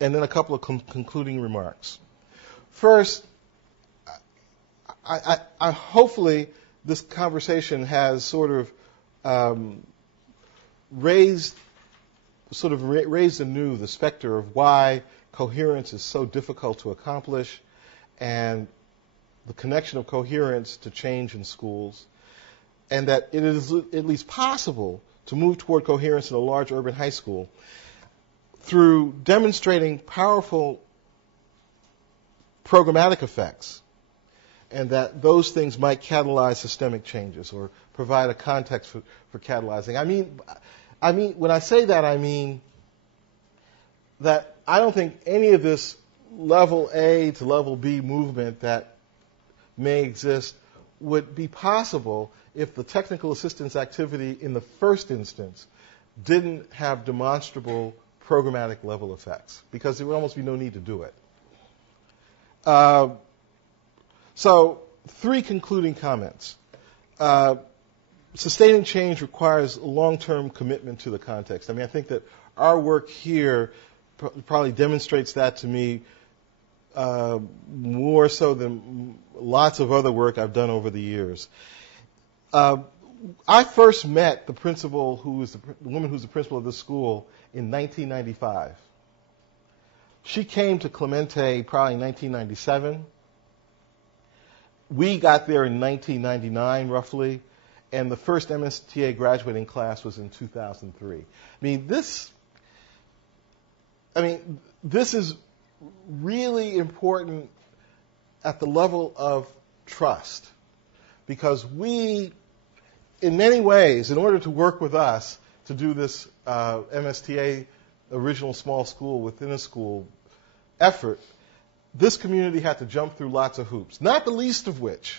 and then a couple of concluding remarks. First, I hopefully this conversation has sort of raised anew the specter of why coherence is so difficult to accomplish and the connection of coherence to change in schools, and that it is at least possible to move toward coherence in a large urban high school. through demonstrating powerful programmatic effects, and that those things might catalyze systemic changes or provide a context for catalyzing. I mean, when I say that, I mean that I don't think any of this level A to level B movement that may exist would be possible if the technical assistance activity in the first instance didn't have demonstrable programmatic level effects, because there would almost be no need to do it. So, 3 concluding comments. Sustaining change requires long-term commitment to the context. I mean, I think that our work here probably demonstrates that to me more so than lots of other work I've done over the years. I first met the principal, the woman who's the principal of this school, in 1995. She came to Clemente probably in 1997. We got there in 1999, roughly, and the first MSTA graduating class was in 2003. This is really important at the level of trust, because we, in many ways, in order to work with us to do this MSTA original small school within a school effort, this community had to jump through lots of hoops. Not the least of which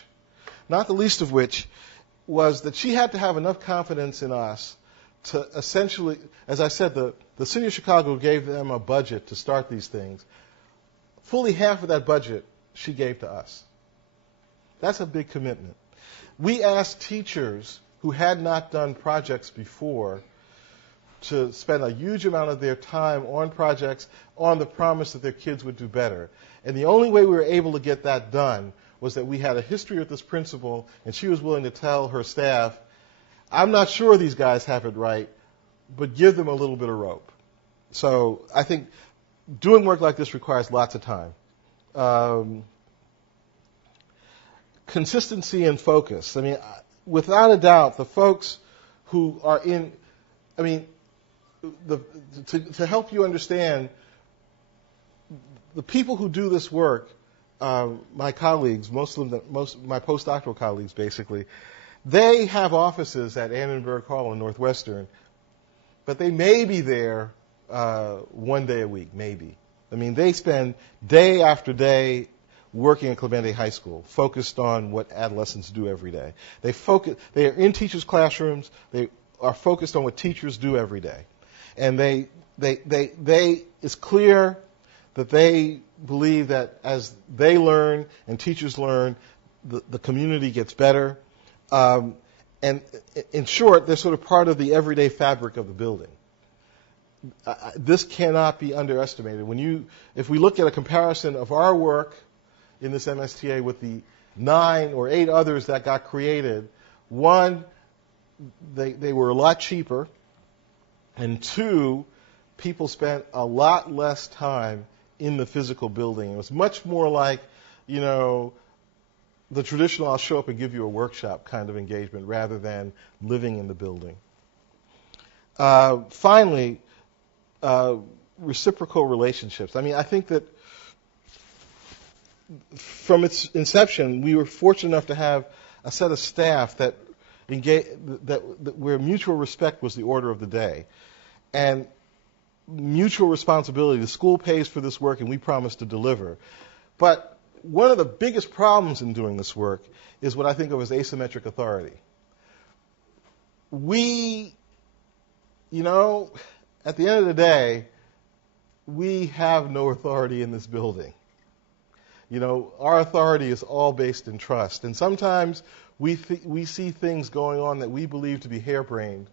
was that she had to have enough confidence in us to essentially, as I said, the City of Chicago gave them a budget to start these things. Fully half of that budget she gave to us. That's a big commitment. We asked teachers who had not done projects before to spend a huge amount of their time on projects on the promise that their kids would do better. And the only way we were able to get that done was that we had a history with this principal, and she was willing to tell her staff, I'm not sure these guys have it right, but give them a little bit of rope. So I think doing work like this requires lots of time. Consistency and focus. I mean, without a doubt, the folks who are in, to help you understand, the people who do this work, my colleagues, most of my postdoctoral colleagues, basically, they have offices at Annenberg Hall and Northwestern, but they may be there 1 day a week, maybe. I mean, they spend day after day working at Clemente High School, focused on what adolescents do every day. They are in teachers' classrooms. They are focused on what teachers do every day, and it's clear that they believe that as they learn and teachers learn, the community gets better. And in short, they're sort of part of the everyday fabric of the building. This cannot be underestimated. If we look at a comparison of our work in this MSTA with the 9 or 8 others that got created, 1, they were a lot cheaper, and 2, people spent a lot less time in the physical building. It was much more like, the traditional I'll show up and give you a workshop kind of engagement rather than living in the building. Finally, reciprocal relationships. I think that from its inception, we were fortunate enough to have a set of staff that where mutual respect was the order of the day. And mutual responsibility. The school pays for this work and we promise to deliver. But one of the biggest problems in doing this work is what I think of as asymmetric authority. We, at the end of the day, we have no authority in this building. Our authority is all based in trust. And sometimes we see things going on that we believe to be harebrained,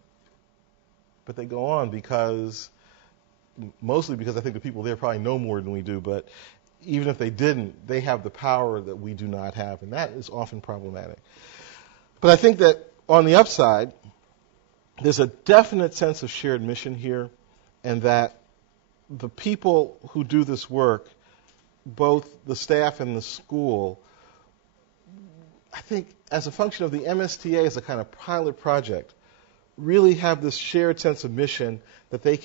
but they go on mostly because I think the people there probably know more than we do, but even if they didn't, they have the power that we do not have, and that is often problematic. But I think that on the upside, there's a definite sense of shared mission here, and that the people who do this work, both the staff and the school, I think as a function of the MSTA as a kind of pilot project, really have this shared sense of mission that we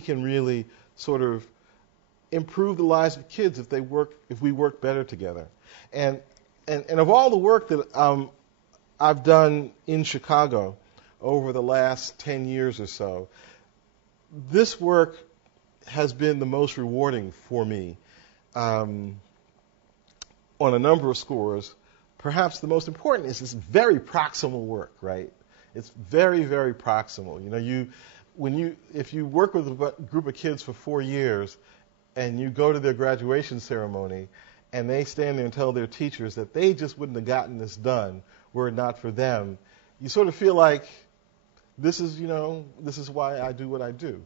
can really sort of improve the lives of kids if we work better together. And of all the work that I've done in Chicago over the last 10 years or so, this work has been the most rewarding for me on a number of scores. Perhaps the most important is this very proximal work, right? It's very, very proximal. If you work with a group of kids for 4 years and you go to their graduation ceremony and they stand there and tell their teachers that they just wouldn't have gotten this done were it not for them, you sort of feel like this is why I do what I do.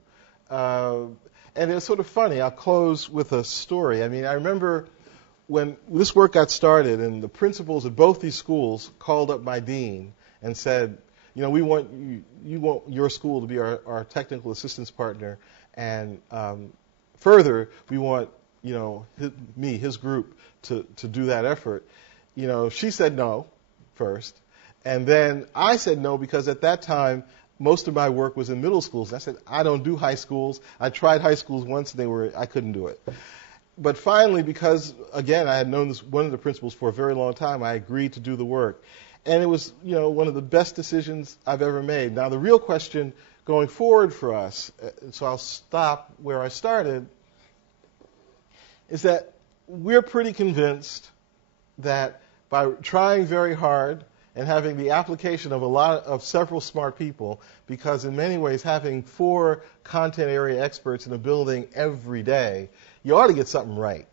And it's sort of funny. I'll close with a story. I mean, I remember when this work got started and the principals of both these schools called up my dean and said, we want your school to be our technical assistance partner, and further, we want his group to do that effort. She said no first, and then I said no because at that time most of my work was in middle schools. I said I don't do high schools. I tried high schools once, and I couldn't do it. But finally, because again I had known one of the principals for a very long time, I agreed to do the work. And it was, one of the best decisions I've ever made. Now, the real question going forward for us, so I'll stop where I started, is that we're pretty convinced that by trying very hard and having the application of several smart people, because in many ways having 4 content area experts in a building every day, you ought to get something right.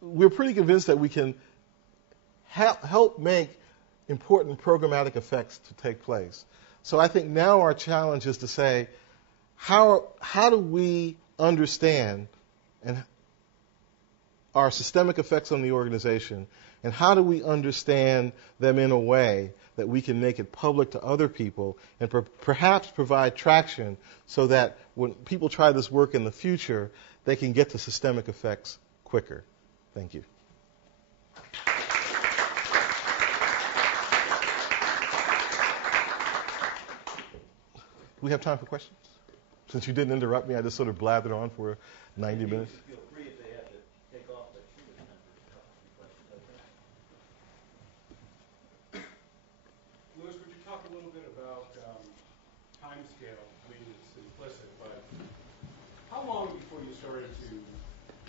We're pretty convinced that we can help make important programmatic effects to take place. So I think now our challenge is to say, how do we understand our systemic effects on the organization, and how do we understand them in a way that we can make it public to other people and perhaps provide traction so that when people try this work in the future, they can get to systemic effects quicker. Thank you. We have time for questions? Since you didn't interrupt me, I just sort of blathered on for 90 minutes. Feel free if they have to take off, but you would have questions, I think. Louis, would you talk a little bit about time scale? I mean, it's implicit, but how long before you started to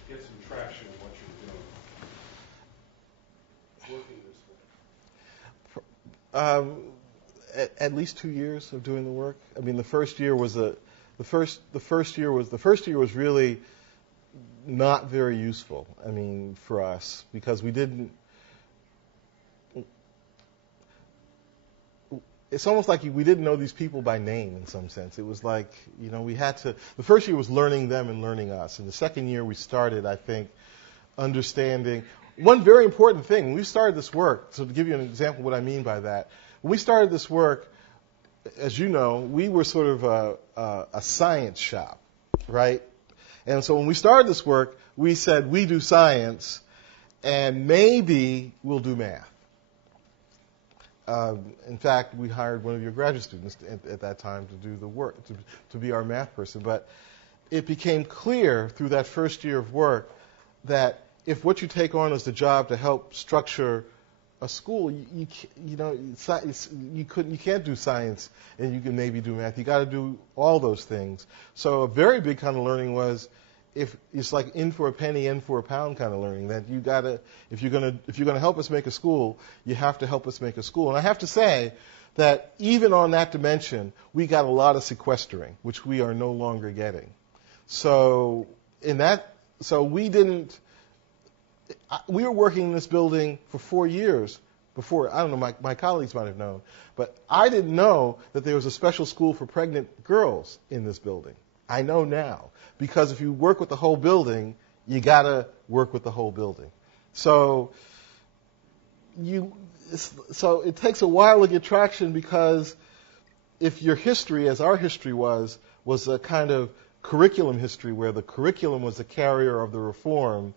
get some traction in what you're doing, working this way? At least 2 years of doing the work. I mean, the first year was really not very useful. I mean, for us, because we didn't. It's almost like we didn't know these people by name in some sense. It was like, we had to. The first year was learning them and learning us, and the second year we started, I think, understanding one very important thing. When we started this work, so to give you an example of what I mean by that, when we started this work, as you know, we were sort of a science shop, right? And so when we started this work, we said we do science, and maybe we'll do math. In fact, we hired one of your graduate students at that time to do the work, to be our math person. But it became clear through that first year of work that if what you take on is the job to help structure a school, you can't do science and you can maybe do math. You got to do all those things. So a very big kind of learning was, if it's like in for a penny, in for a pound kind of learning, that you got to, if you're gonna help us make a school, you have to help us make a school. And I have to say that even on that dimension, we got a lot of sequestering, which we are no longer getting. So we were working in this building for 4 years before. I don't know, my colleagues might have known, but I didn't know that there was a special school for pregnant girls in this building. I know now, because if you work with the whole building, you got to work with the whole building. So it takes a while to get traction, because if your history, as our history was a kind of curriculum history where the curriculum was the carrier of the reform,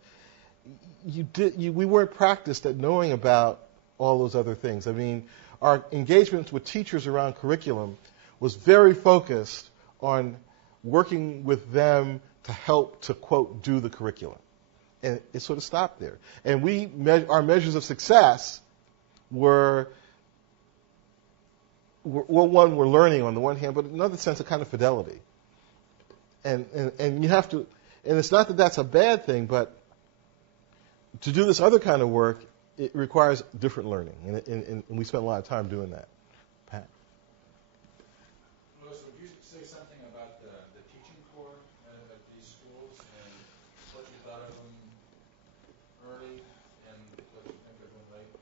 we weren't practiced at knowing about all those other things. I mean, our engagements with teachers around curriculum was very focused on working with them to help to, quote, do the curriculum. And it sort of stopped there. And our measures of success were one, we're learning on the one hand, but in another sense, a kind of fidelity. And you have to, and it's not that that's a bad thing, but to do this other kind of work, it requires different learning. And we spent a lot of time doing that. Pat? Melissa, would you say something about the teaching core at these schools and what you thought of them early and what you think of them late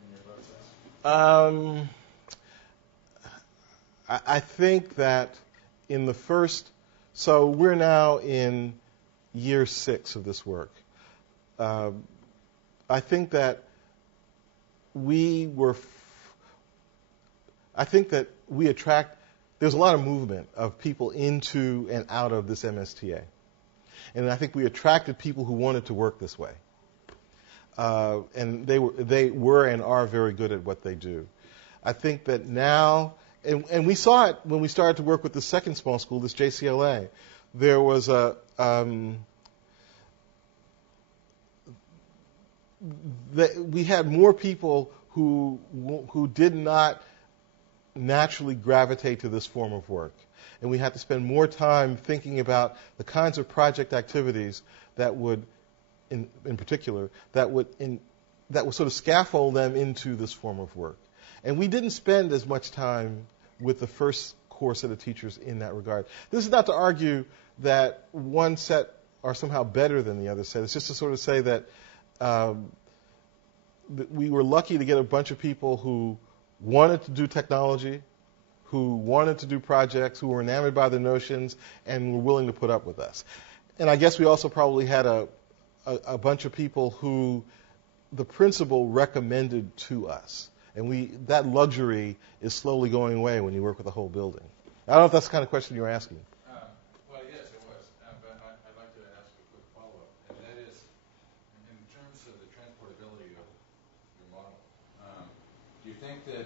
in your process? I think that in the first, so we're now in year 6 of this work. I think that we attract, there's a lot of movement of people into and out of this MSTA. And I think we attracted people who wanted to work this way. And they were and are very good at what they do. I think that now, and we saw it when we started to work with the second small school, this JCLA. There was we had more people who did not naturally gravitate to this form of work. And we had to spend more time thinking about the kinds of project activities that would, in particular, that would sort of scaffold them into this form of work. And we didn't spend as much time with the first core set of teachers in that regard. This is not to argue that one set are somehow better than the other set. It's just to sort of say that we were lucky to get a bunch of people who wanted to do technology, who wanted to do projects, who were enamored by the notions, and were willing to put up with us. And I guess we also probably had a bunch of people who the principal recommended to us. And that luxury is slowly going away when you work with a whole building. I don't know if that's the kind of question you were asking. Well, yes, it was. But I'd like to ask a quick follow-up. And that is, in terms of the transportability of your model, do you think that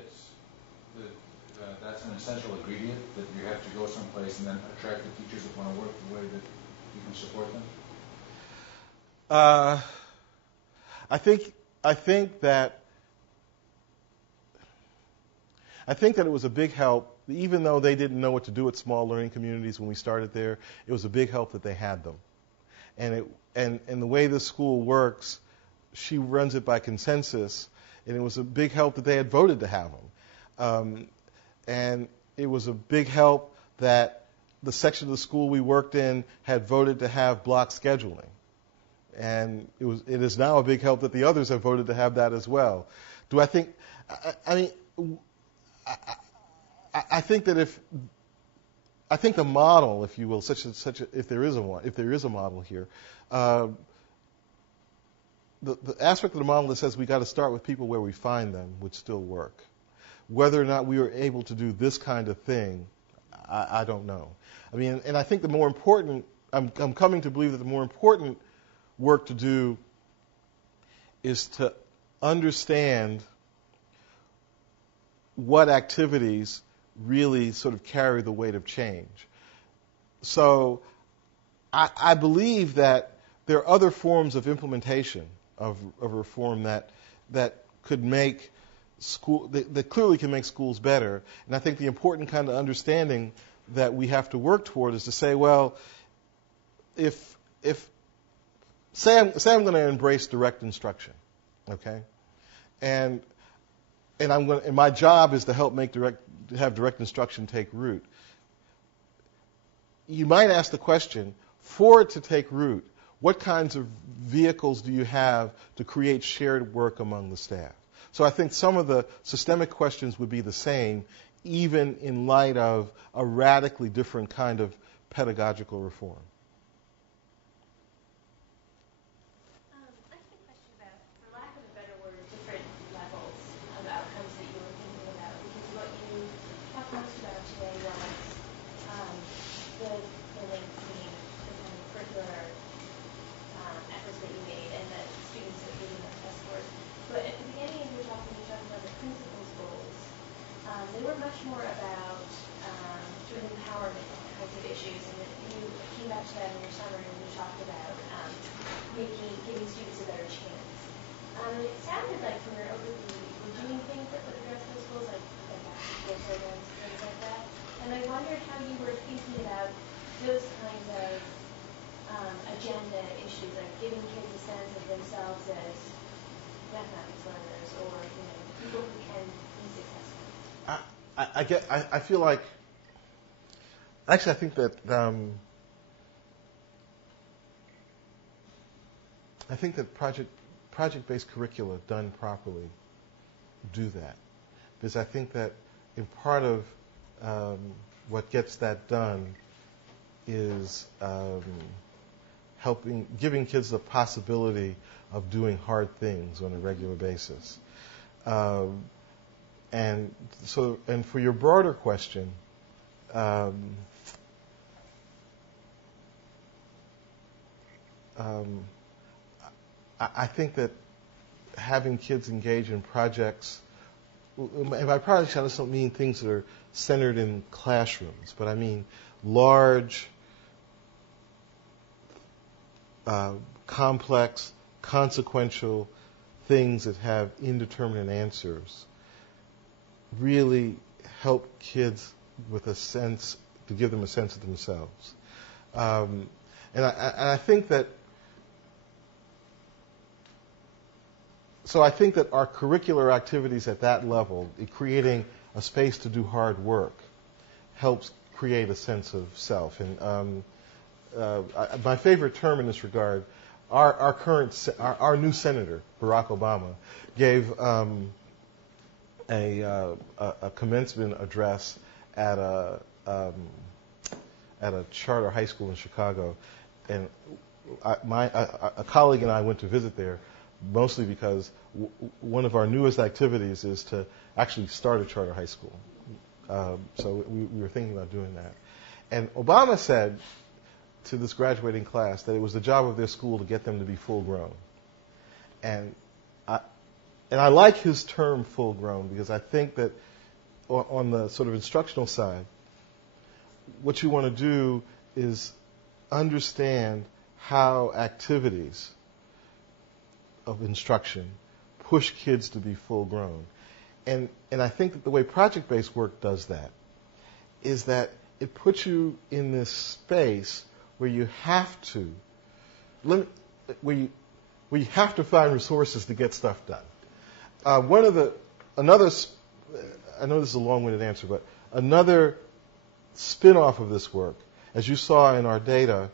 that's an essential ingredient, that you have to go someplace and then attract the teachers that want to work the way that you can support them? I think that it was a big help, even though they didn't know what to do at small learning communities when we started there. It was a big help that they had them, and the way this school works, she runs it by consensus, and it was a big help that they had voted to have them, and it was a big help that the section of the school we worked in had voted to have block scheduling, and it is now a big help that the others have voted to have that as well. Do I think? I think that if the model, if you will, if there is a model here, the aspect of the model that says we got to start with people where we find them would still work. Whether or not we were able to do this kind of thing, I don't know. I mean, and I think the more important, I'm coming to believe that the more important work to do is to understand what activities really sort of carry the weight of change. So I believe that there are other forms of implementation of reform that could make that clearly can make schools better. And I think the important kind of understanding that we have to work toward is to say, well, if say I'm going to embrace direct instruction, okay, and my job is to help have direct instruction take root. You might ask the question, for it to take root, what kinds of vehicles do you have to create shared work among the staff? So I think some of the systemic questions would be the same, even in light of a radically different kind of pedagogical reform. I have a question about, for lack of a better word, different levels of outcomes that you were thinking about. Because what you talked most about today was the link between the kind of curricular efforts that you made and the much more about sort of empowerment kinds of issues, and you came back to that in your summary when you talked about giving students a better chance. It sounded like from your overview, you were doing things that would address those goals, like back-to-school programs, things like that. And I wondered how you were thinking about those kinds of agenda issues, like giving kids a sense of themselves as mathematics learners, or people who can be successful. I feel like, actually, I think that project-based curricula done properly do that, because I think that in part of what gets that done is giving kids the possibility of doing hard things on a regular basis. And for your broader question, I think that having kids engage in projects, and by projects I just don't mean things that are centered in classrooms, but I mean large, complex, consequential things that have indeterminate answers really help kids with a sense, to give them a sense of themselves. And I think that, so I think that our curricular activities at that level, creating a space to do hard work, helps create a sense of self. And my favorite term in this regard, our new senator, Barack Obama, gave a commencement address at a charter high school in Chicago, and a colleague and I went to visit there, mostly because one of our newest activities is to actually start a charter high school. So we were thinking about doing that. And Obama said to this graduating class that it was the job of their school to get them to be full grown. And I like his term full grown, because I think that on the sort of instructional side, what you want to do is understand how activities of instruction push kids to be full grown. And I think that the way project-based work does that is that it puts you in this space where you have to find resources to get stuff done. I know this is a long-winded answer, but another spin-off of this work, as you saw in our data,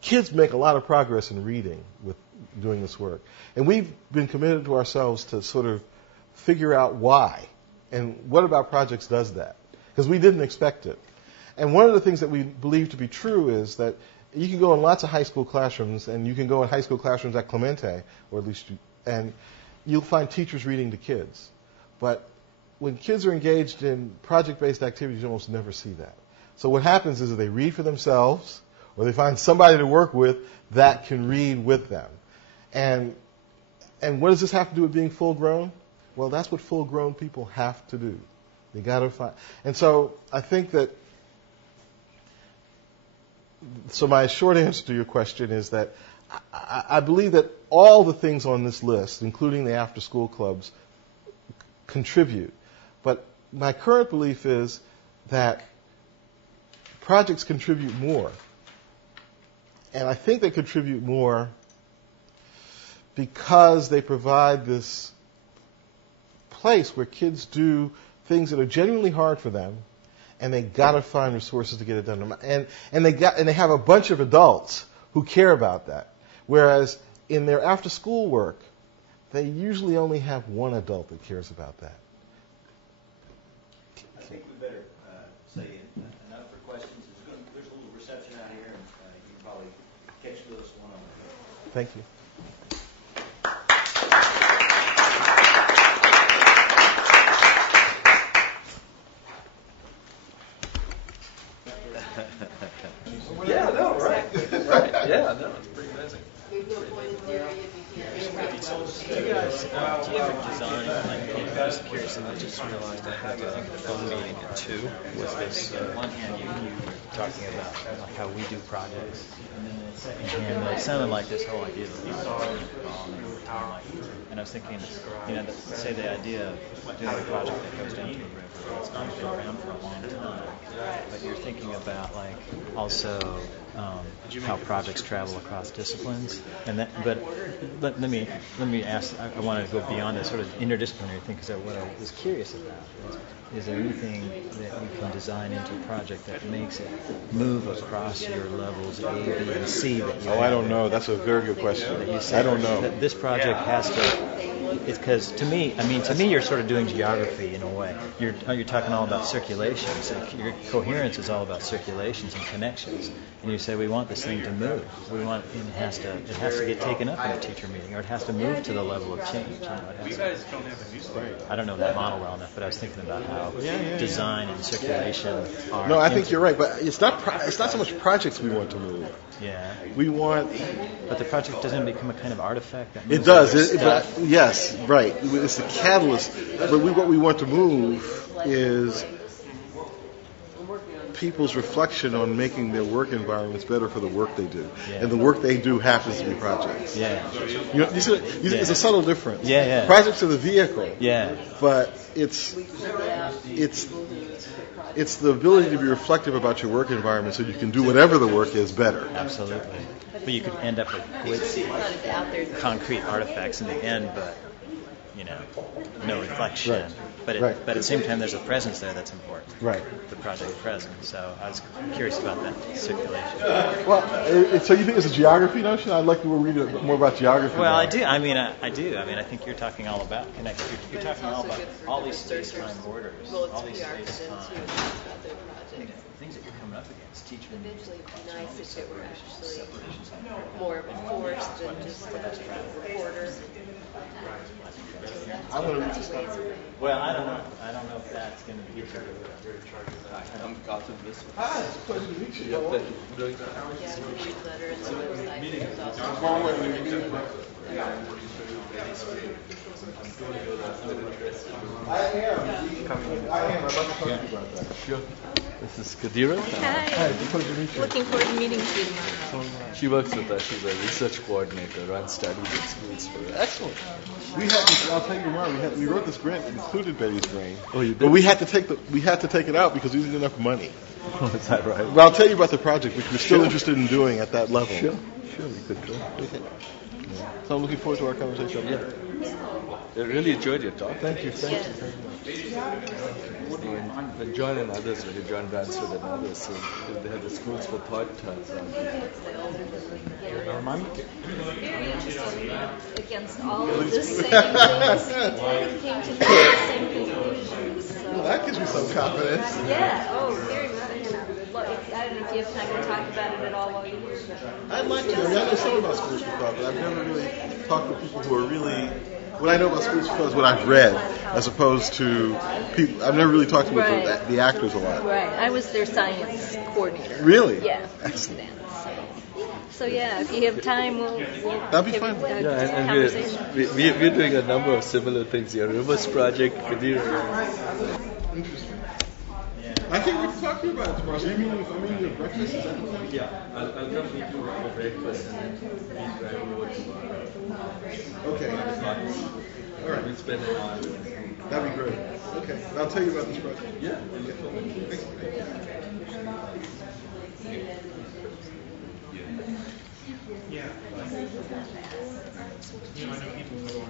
kids make a lot of progress in reading with doing this work. And we've been committed to ourselves to sort of figure out why. And What About Projects does that, because we didn't expect it. And one of the things that we believe to be true is that you can go in lots of high school classrooms, and you can go in high school classrooms at Clemente, or at least and you'll find teachers reading to kids. But when kids are engaged in project-based activities, you almost never see that. So what happens is that they read for themselves, or they find somebody to work with that can read with them. And what does this have to do with being full grown? Well, that's what full grown people have to do. They got to find. And so I think that, so my short answer to your question is that I believe that all the things on this list, including the after-school clubs, contribute. But my current belief is that projects contribute more. And I think they contribute more because they provide this place where kids do things that are genuinely hard for them, and they got to find resources to get it done. And they have a bunch of adults who care about that. Whereas in their after-school work, they usually only have one adult that cares about that. I think we better say enough for questions. There's a little reception out here, and you can probably catch those one-on-one. Thank you. Yeah, no, right. Right. Yeah, no, it's pretty amazing. Maybe a point where you You guys, do you ever design like I was curious. I just realized I had a phone meeting at 2 with this. One hand, you were talking about like how we do projects, and it sounded like this whole idea that we and I was thinking, say the idea of doing a project that goes down to the river, it's going to be around for a long time, but you're thinking about like also how projects travel across disciplines, and that. But let me ask. I want to go beyond that sort of interdisciplinary thing, because what I was curious about is there anything that you can design into a project that makes it move across your levels A, B, and C that you I don't know. That's a very good question. I don't know. That this project has to. It's because to me, you're sort of doing geography in a way. You're talking all about circulations. Your coherence is all about circulations and connections. And you say we want this thing to move. It has to get taken up in a teacher meeting, or it has to move to the level of change. You guys don't have a newsletter. I don't know that model well enough, but I was thinking about how design and circulation are. No, I think you're right, but it's not so much projects we want to move. Yeah. We want. But the project doesn't become a kind of artifact that It moves does. stuff. Yes, right. It's the catalyst. But what we want to move is people's reflection on making their work environments better for the work they do. Yeah. And the work they do happens to be projects. Yeah. You see, it's a subtle difference. Yeah. Projects are the vehicle. Yeah. But it's the ability to be reflective about your work environment so you can do whatever the work is better. Absolutely. But you could end up with concrete artifacts in the end, but no reflection. Right. But at the same time, there's a presence there that's important. Right. The project presence. So I was curious about that circulation. Well, so you think it's a geography notion? I'd like to read more about geography. Well, now. I do. I do. I think you're talking all about connection. You're talking all about all these space-time borders, all these space-time things that you're coming up against. Teaching eventually it'd be nice if it were actually more of a force than just a reporter. I want to read this stuff. Well, I don't know. I don't know if that's going to be true. I'm Gautam Viswa. Hi, it's a pleasure to meet you. Yep, doing I am. I'd like to talk to you about that. Sure. This is Kadira. Hi. It's a pleasure to meet you. Looking forward to meeting you tomorrow. She works with us. She's a research coordinator, runs studies at schools for us. Excellent. We had this, I'll tell you tomorrow. We wrote this grant that included Betty's brain. Oh, you did? But we had to take it out because we didn't have enough money. Oh, is that right? But I'll tell you about the project, which we're still interested in doing at that level. Sure, we could go. Okay. So I'm looking forward to our conversation. Yeah. I really enjoyed your talk. Thank you very much. When John and others, John Bransford and others, so they had the schools for thought. Very interesting. Against all of the same things, we came to the same conclusions. So. Well, that gives me some confidence. Yeah. Oh, very much. I don't know if you have time to talk about it at all while you're here. I'd like to. I know some about schools for thought, but I've never really talked to people who are really. What I know about schools for thought is what I've read, as opposed to people. I've never really talked to the actors a lot. Right. I was their science coordinator. Really? Yeah. Excellent. So yeah, if you have time, we'll that'd be fun. And we're doing a number of similar things here. Rivers Project, Kadira. Interesting. I think we can talk to you about it tomorrow. So I'm meeting you at breakfast, is that the plan? Yeah, I'll come meet you for breakfast and then meet you over tomorrow. Okay. All right. We'll spend an hour. That'd be great. Okay. I'll tell you about this project. Yeah. Thanks. Yeah. I know people go on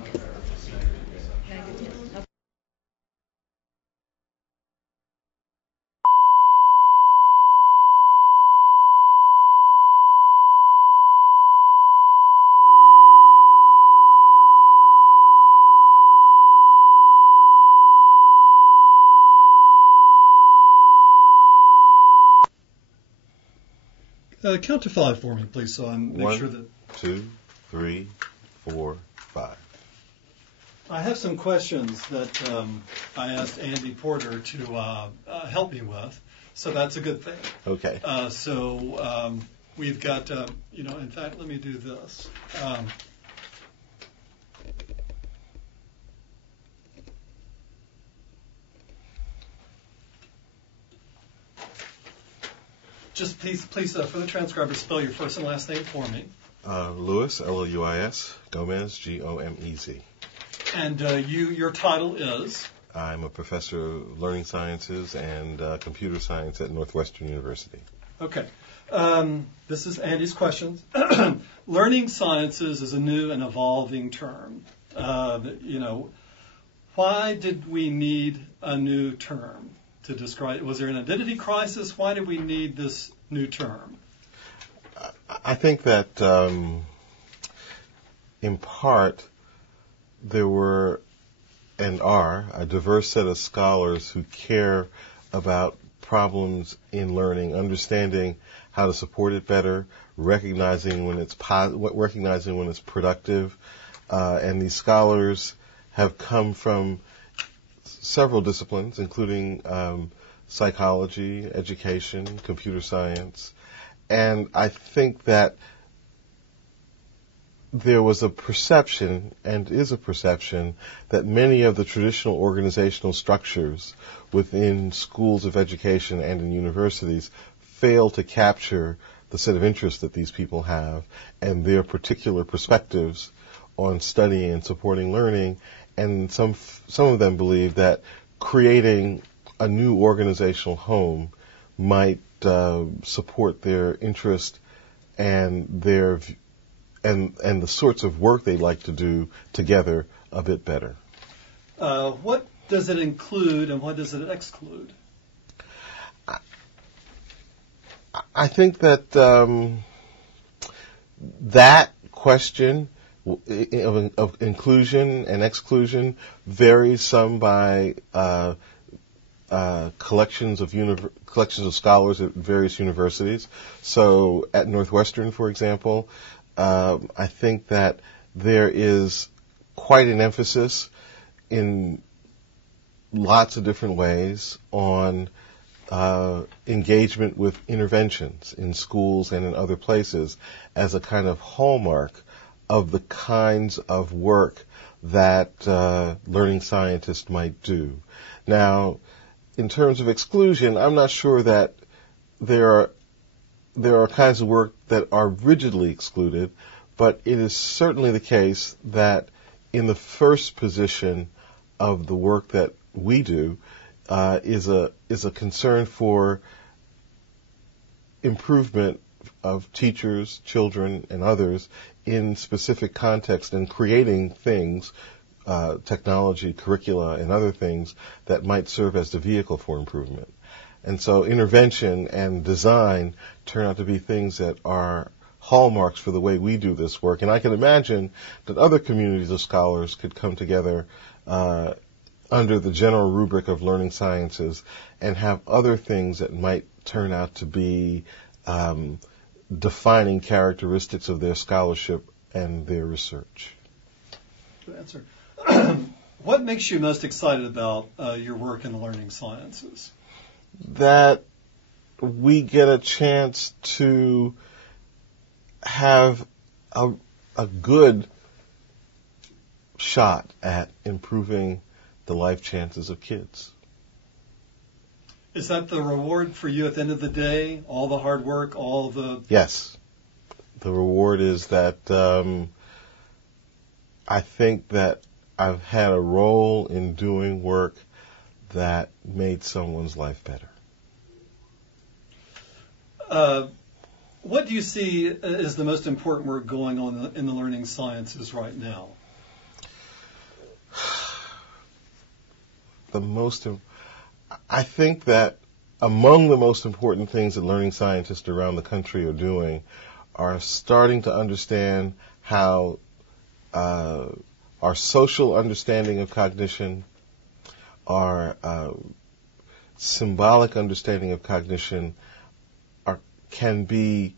Count to 5 for me, please, so I make sure that... 1, 2, 3, 4, 5. I have some questions that I asked Andy Porter to help me with, so that's a good thing. Okay. So we've got, in fact, let me do this. Just please, for the transcriber, spell your first and last name for me. Louis, L-O-U-I-S, Gomez, G-O-M-E-Z. And your title is? I'm a professor of learning sciences and computer science at Northwestern University. Okay. This is Andy's questions. Learning sciences is a new and evolving term. Why did we need a new term to describe? Was there an identity crisis? Why did we need this new term? I think that in part there were and are a diverse set of scholars who care about problems in learning, understanding how to support it better, recognizing when it's productive, and these scholars have come from several disciplines, including psychology, education, computer science, and I think that there was a perception, and is a perception, that many of the traditional organizational structures within schools of education and in universities fail to capture the set of interests that these people have and their particular perspectives on studying and supporting learning. And some of them believe that creating a new organizational home might support their interest and their and the sorts of work they like to do together a bit better. What does it include and what does it exclude? I think that that question of inclusion and exclusion varies some by collections of scholars at various universities. So at Northwestern, for example, I think that there is quite an emphasis in lots of different ways on engagement with interventions in schools and in other places as a kind of hallmark of the kinds of work that learning scientists might do. Now, in terms of exclusion, I'm not sure that there are kinds of work that are rigidly excluded, but it is certainly the case that in the first position of the work that we do is a concern for improvement of teachers, children, and others in specific context and creating things, technology, curricula, and other things that might serve as the vehicle for improvement. And so intervention and design turn out to be things that are hallmarks for the way we do this work. And I can imagine that other communities of scholars could come together under the general rubric of learning sciences and have other things that might turn out to be defining characteristics of their scholarship and their research. Good answer. What makes you most excited about your work in the learning sciences? That we get a chance to have a good shot at improving the life chances of kids. Is that the reward for you at the end of the day? All the hard work, all the... Yes. The reward is that I think that I've had a role in doing work that made someone's life better. What do you see as the most important work going on in the learning sciences right now? I think that among the most important things that learning scientists around the country are doing are starting to understand how our social understanding of cognition, our symbolic understanding of cognition can be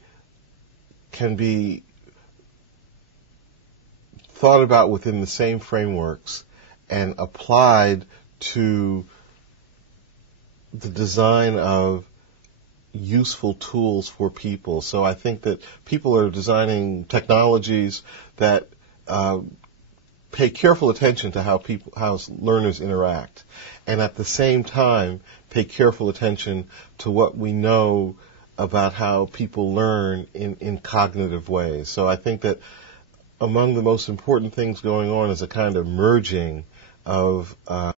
thought about within the same frameworks and applied to the design of useful tools for people. So I think that people are designing technologies that pay careful attention to how learners interact, and at the same time pay careful attention to what we know about how people learn in cognitive ways. So I think that among the most important things going on is a kind of merging of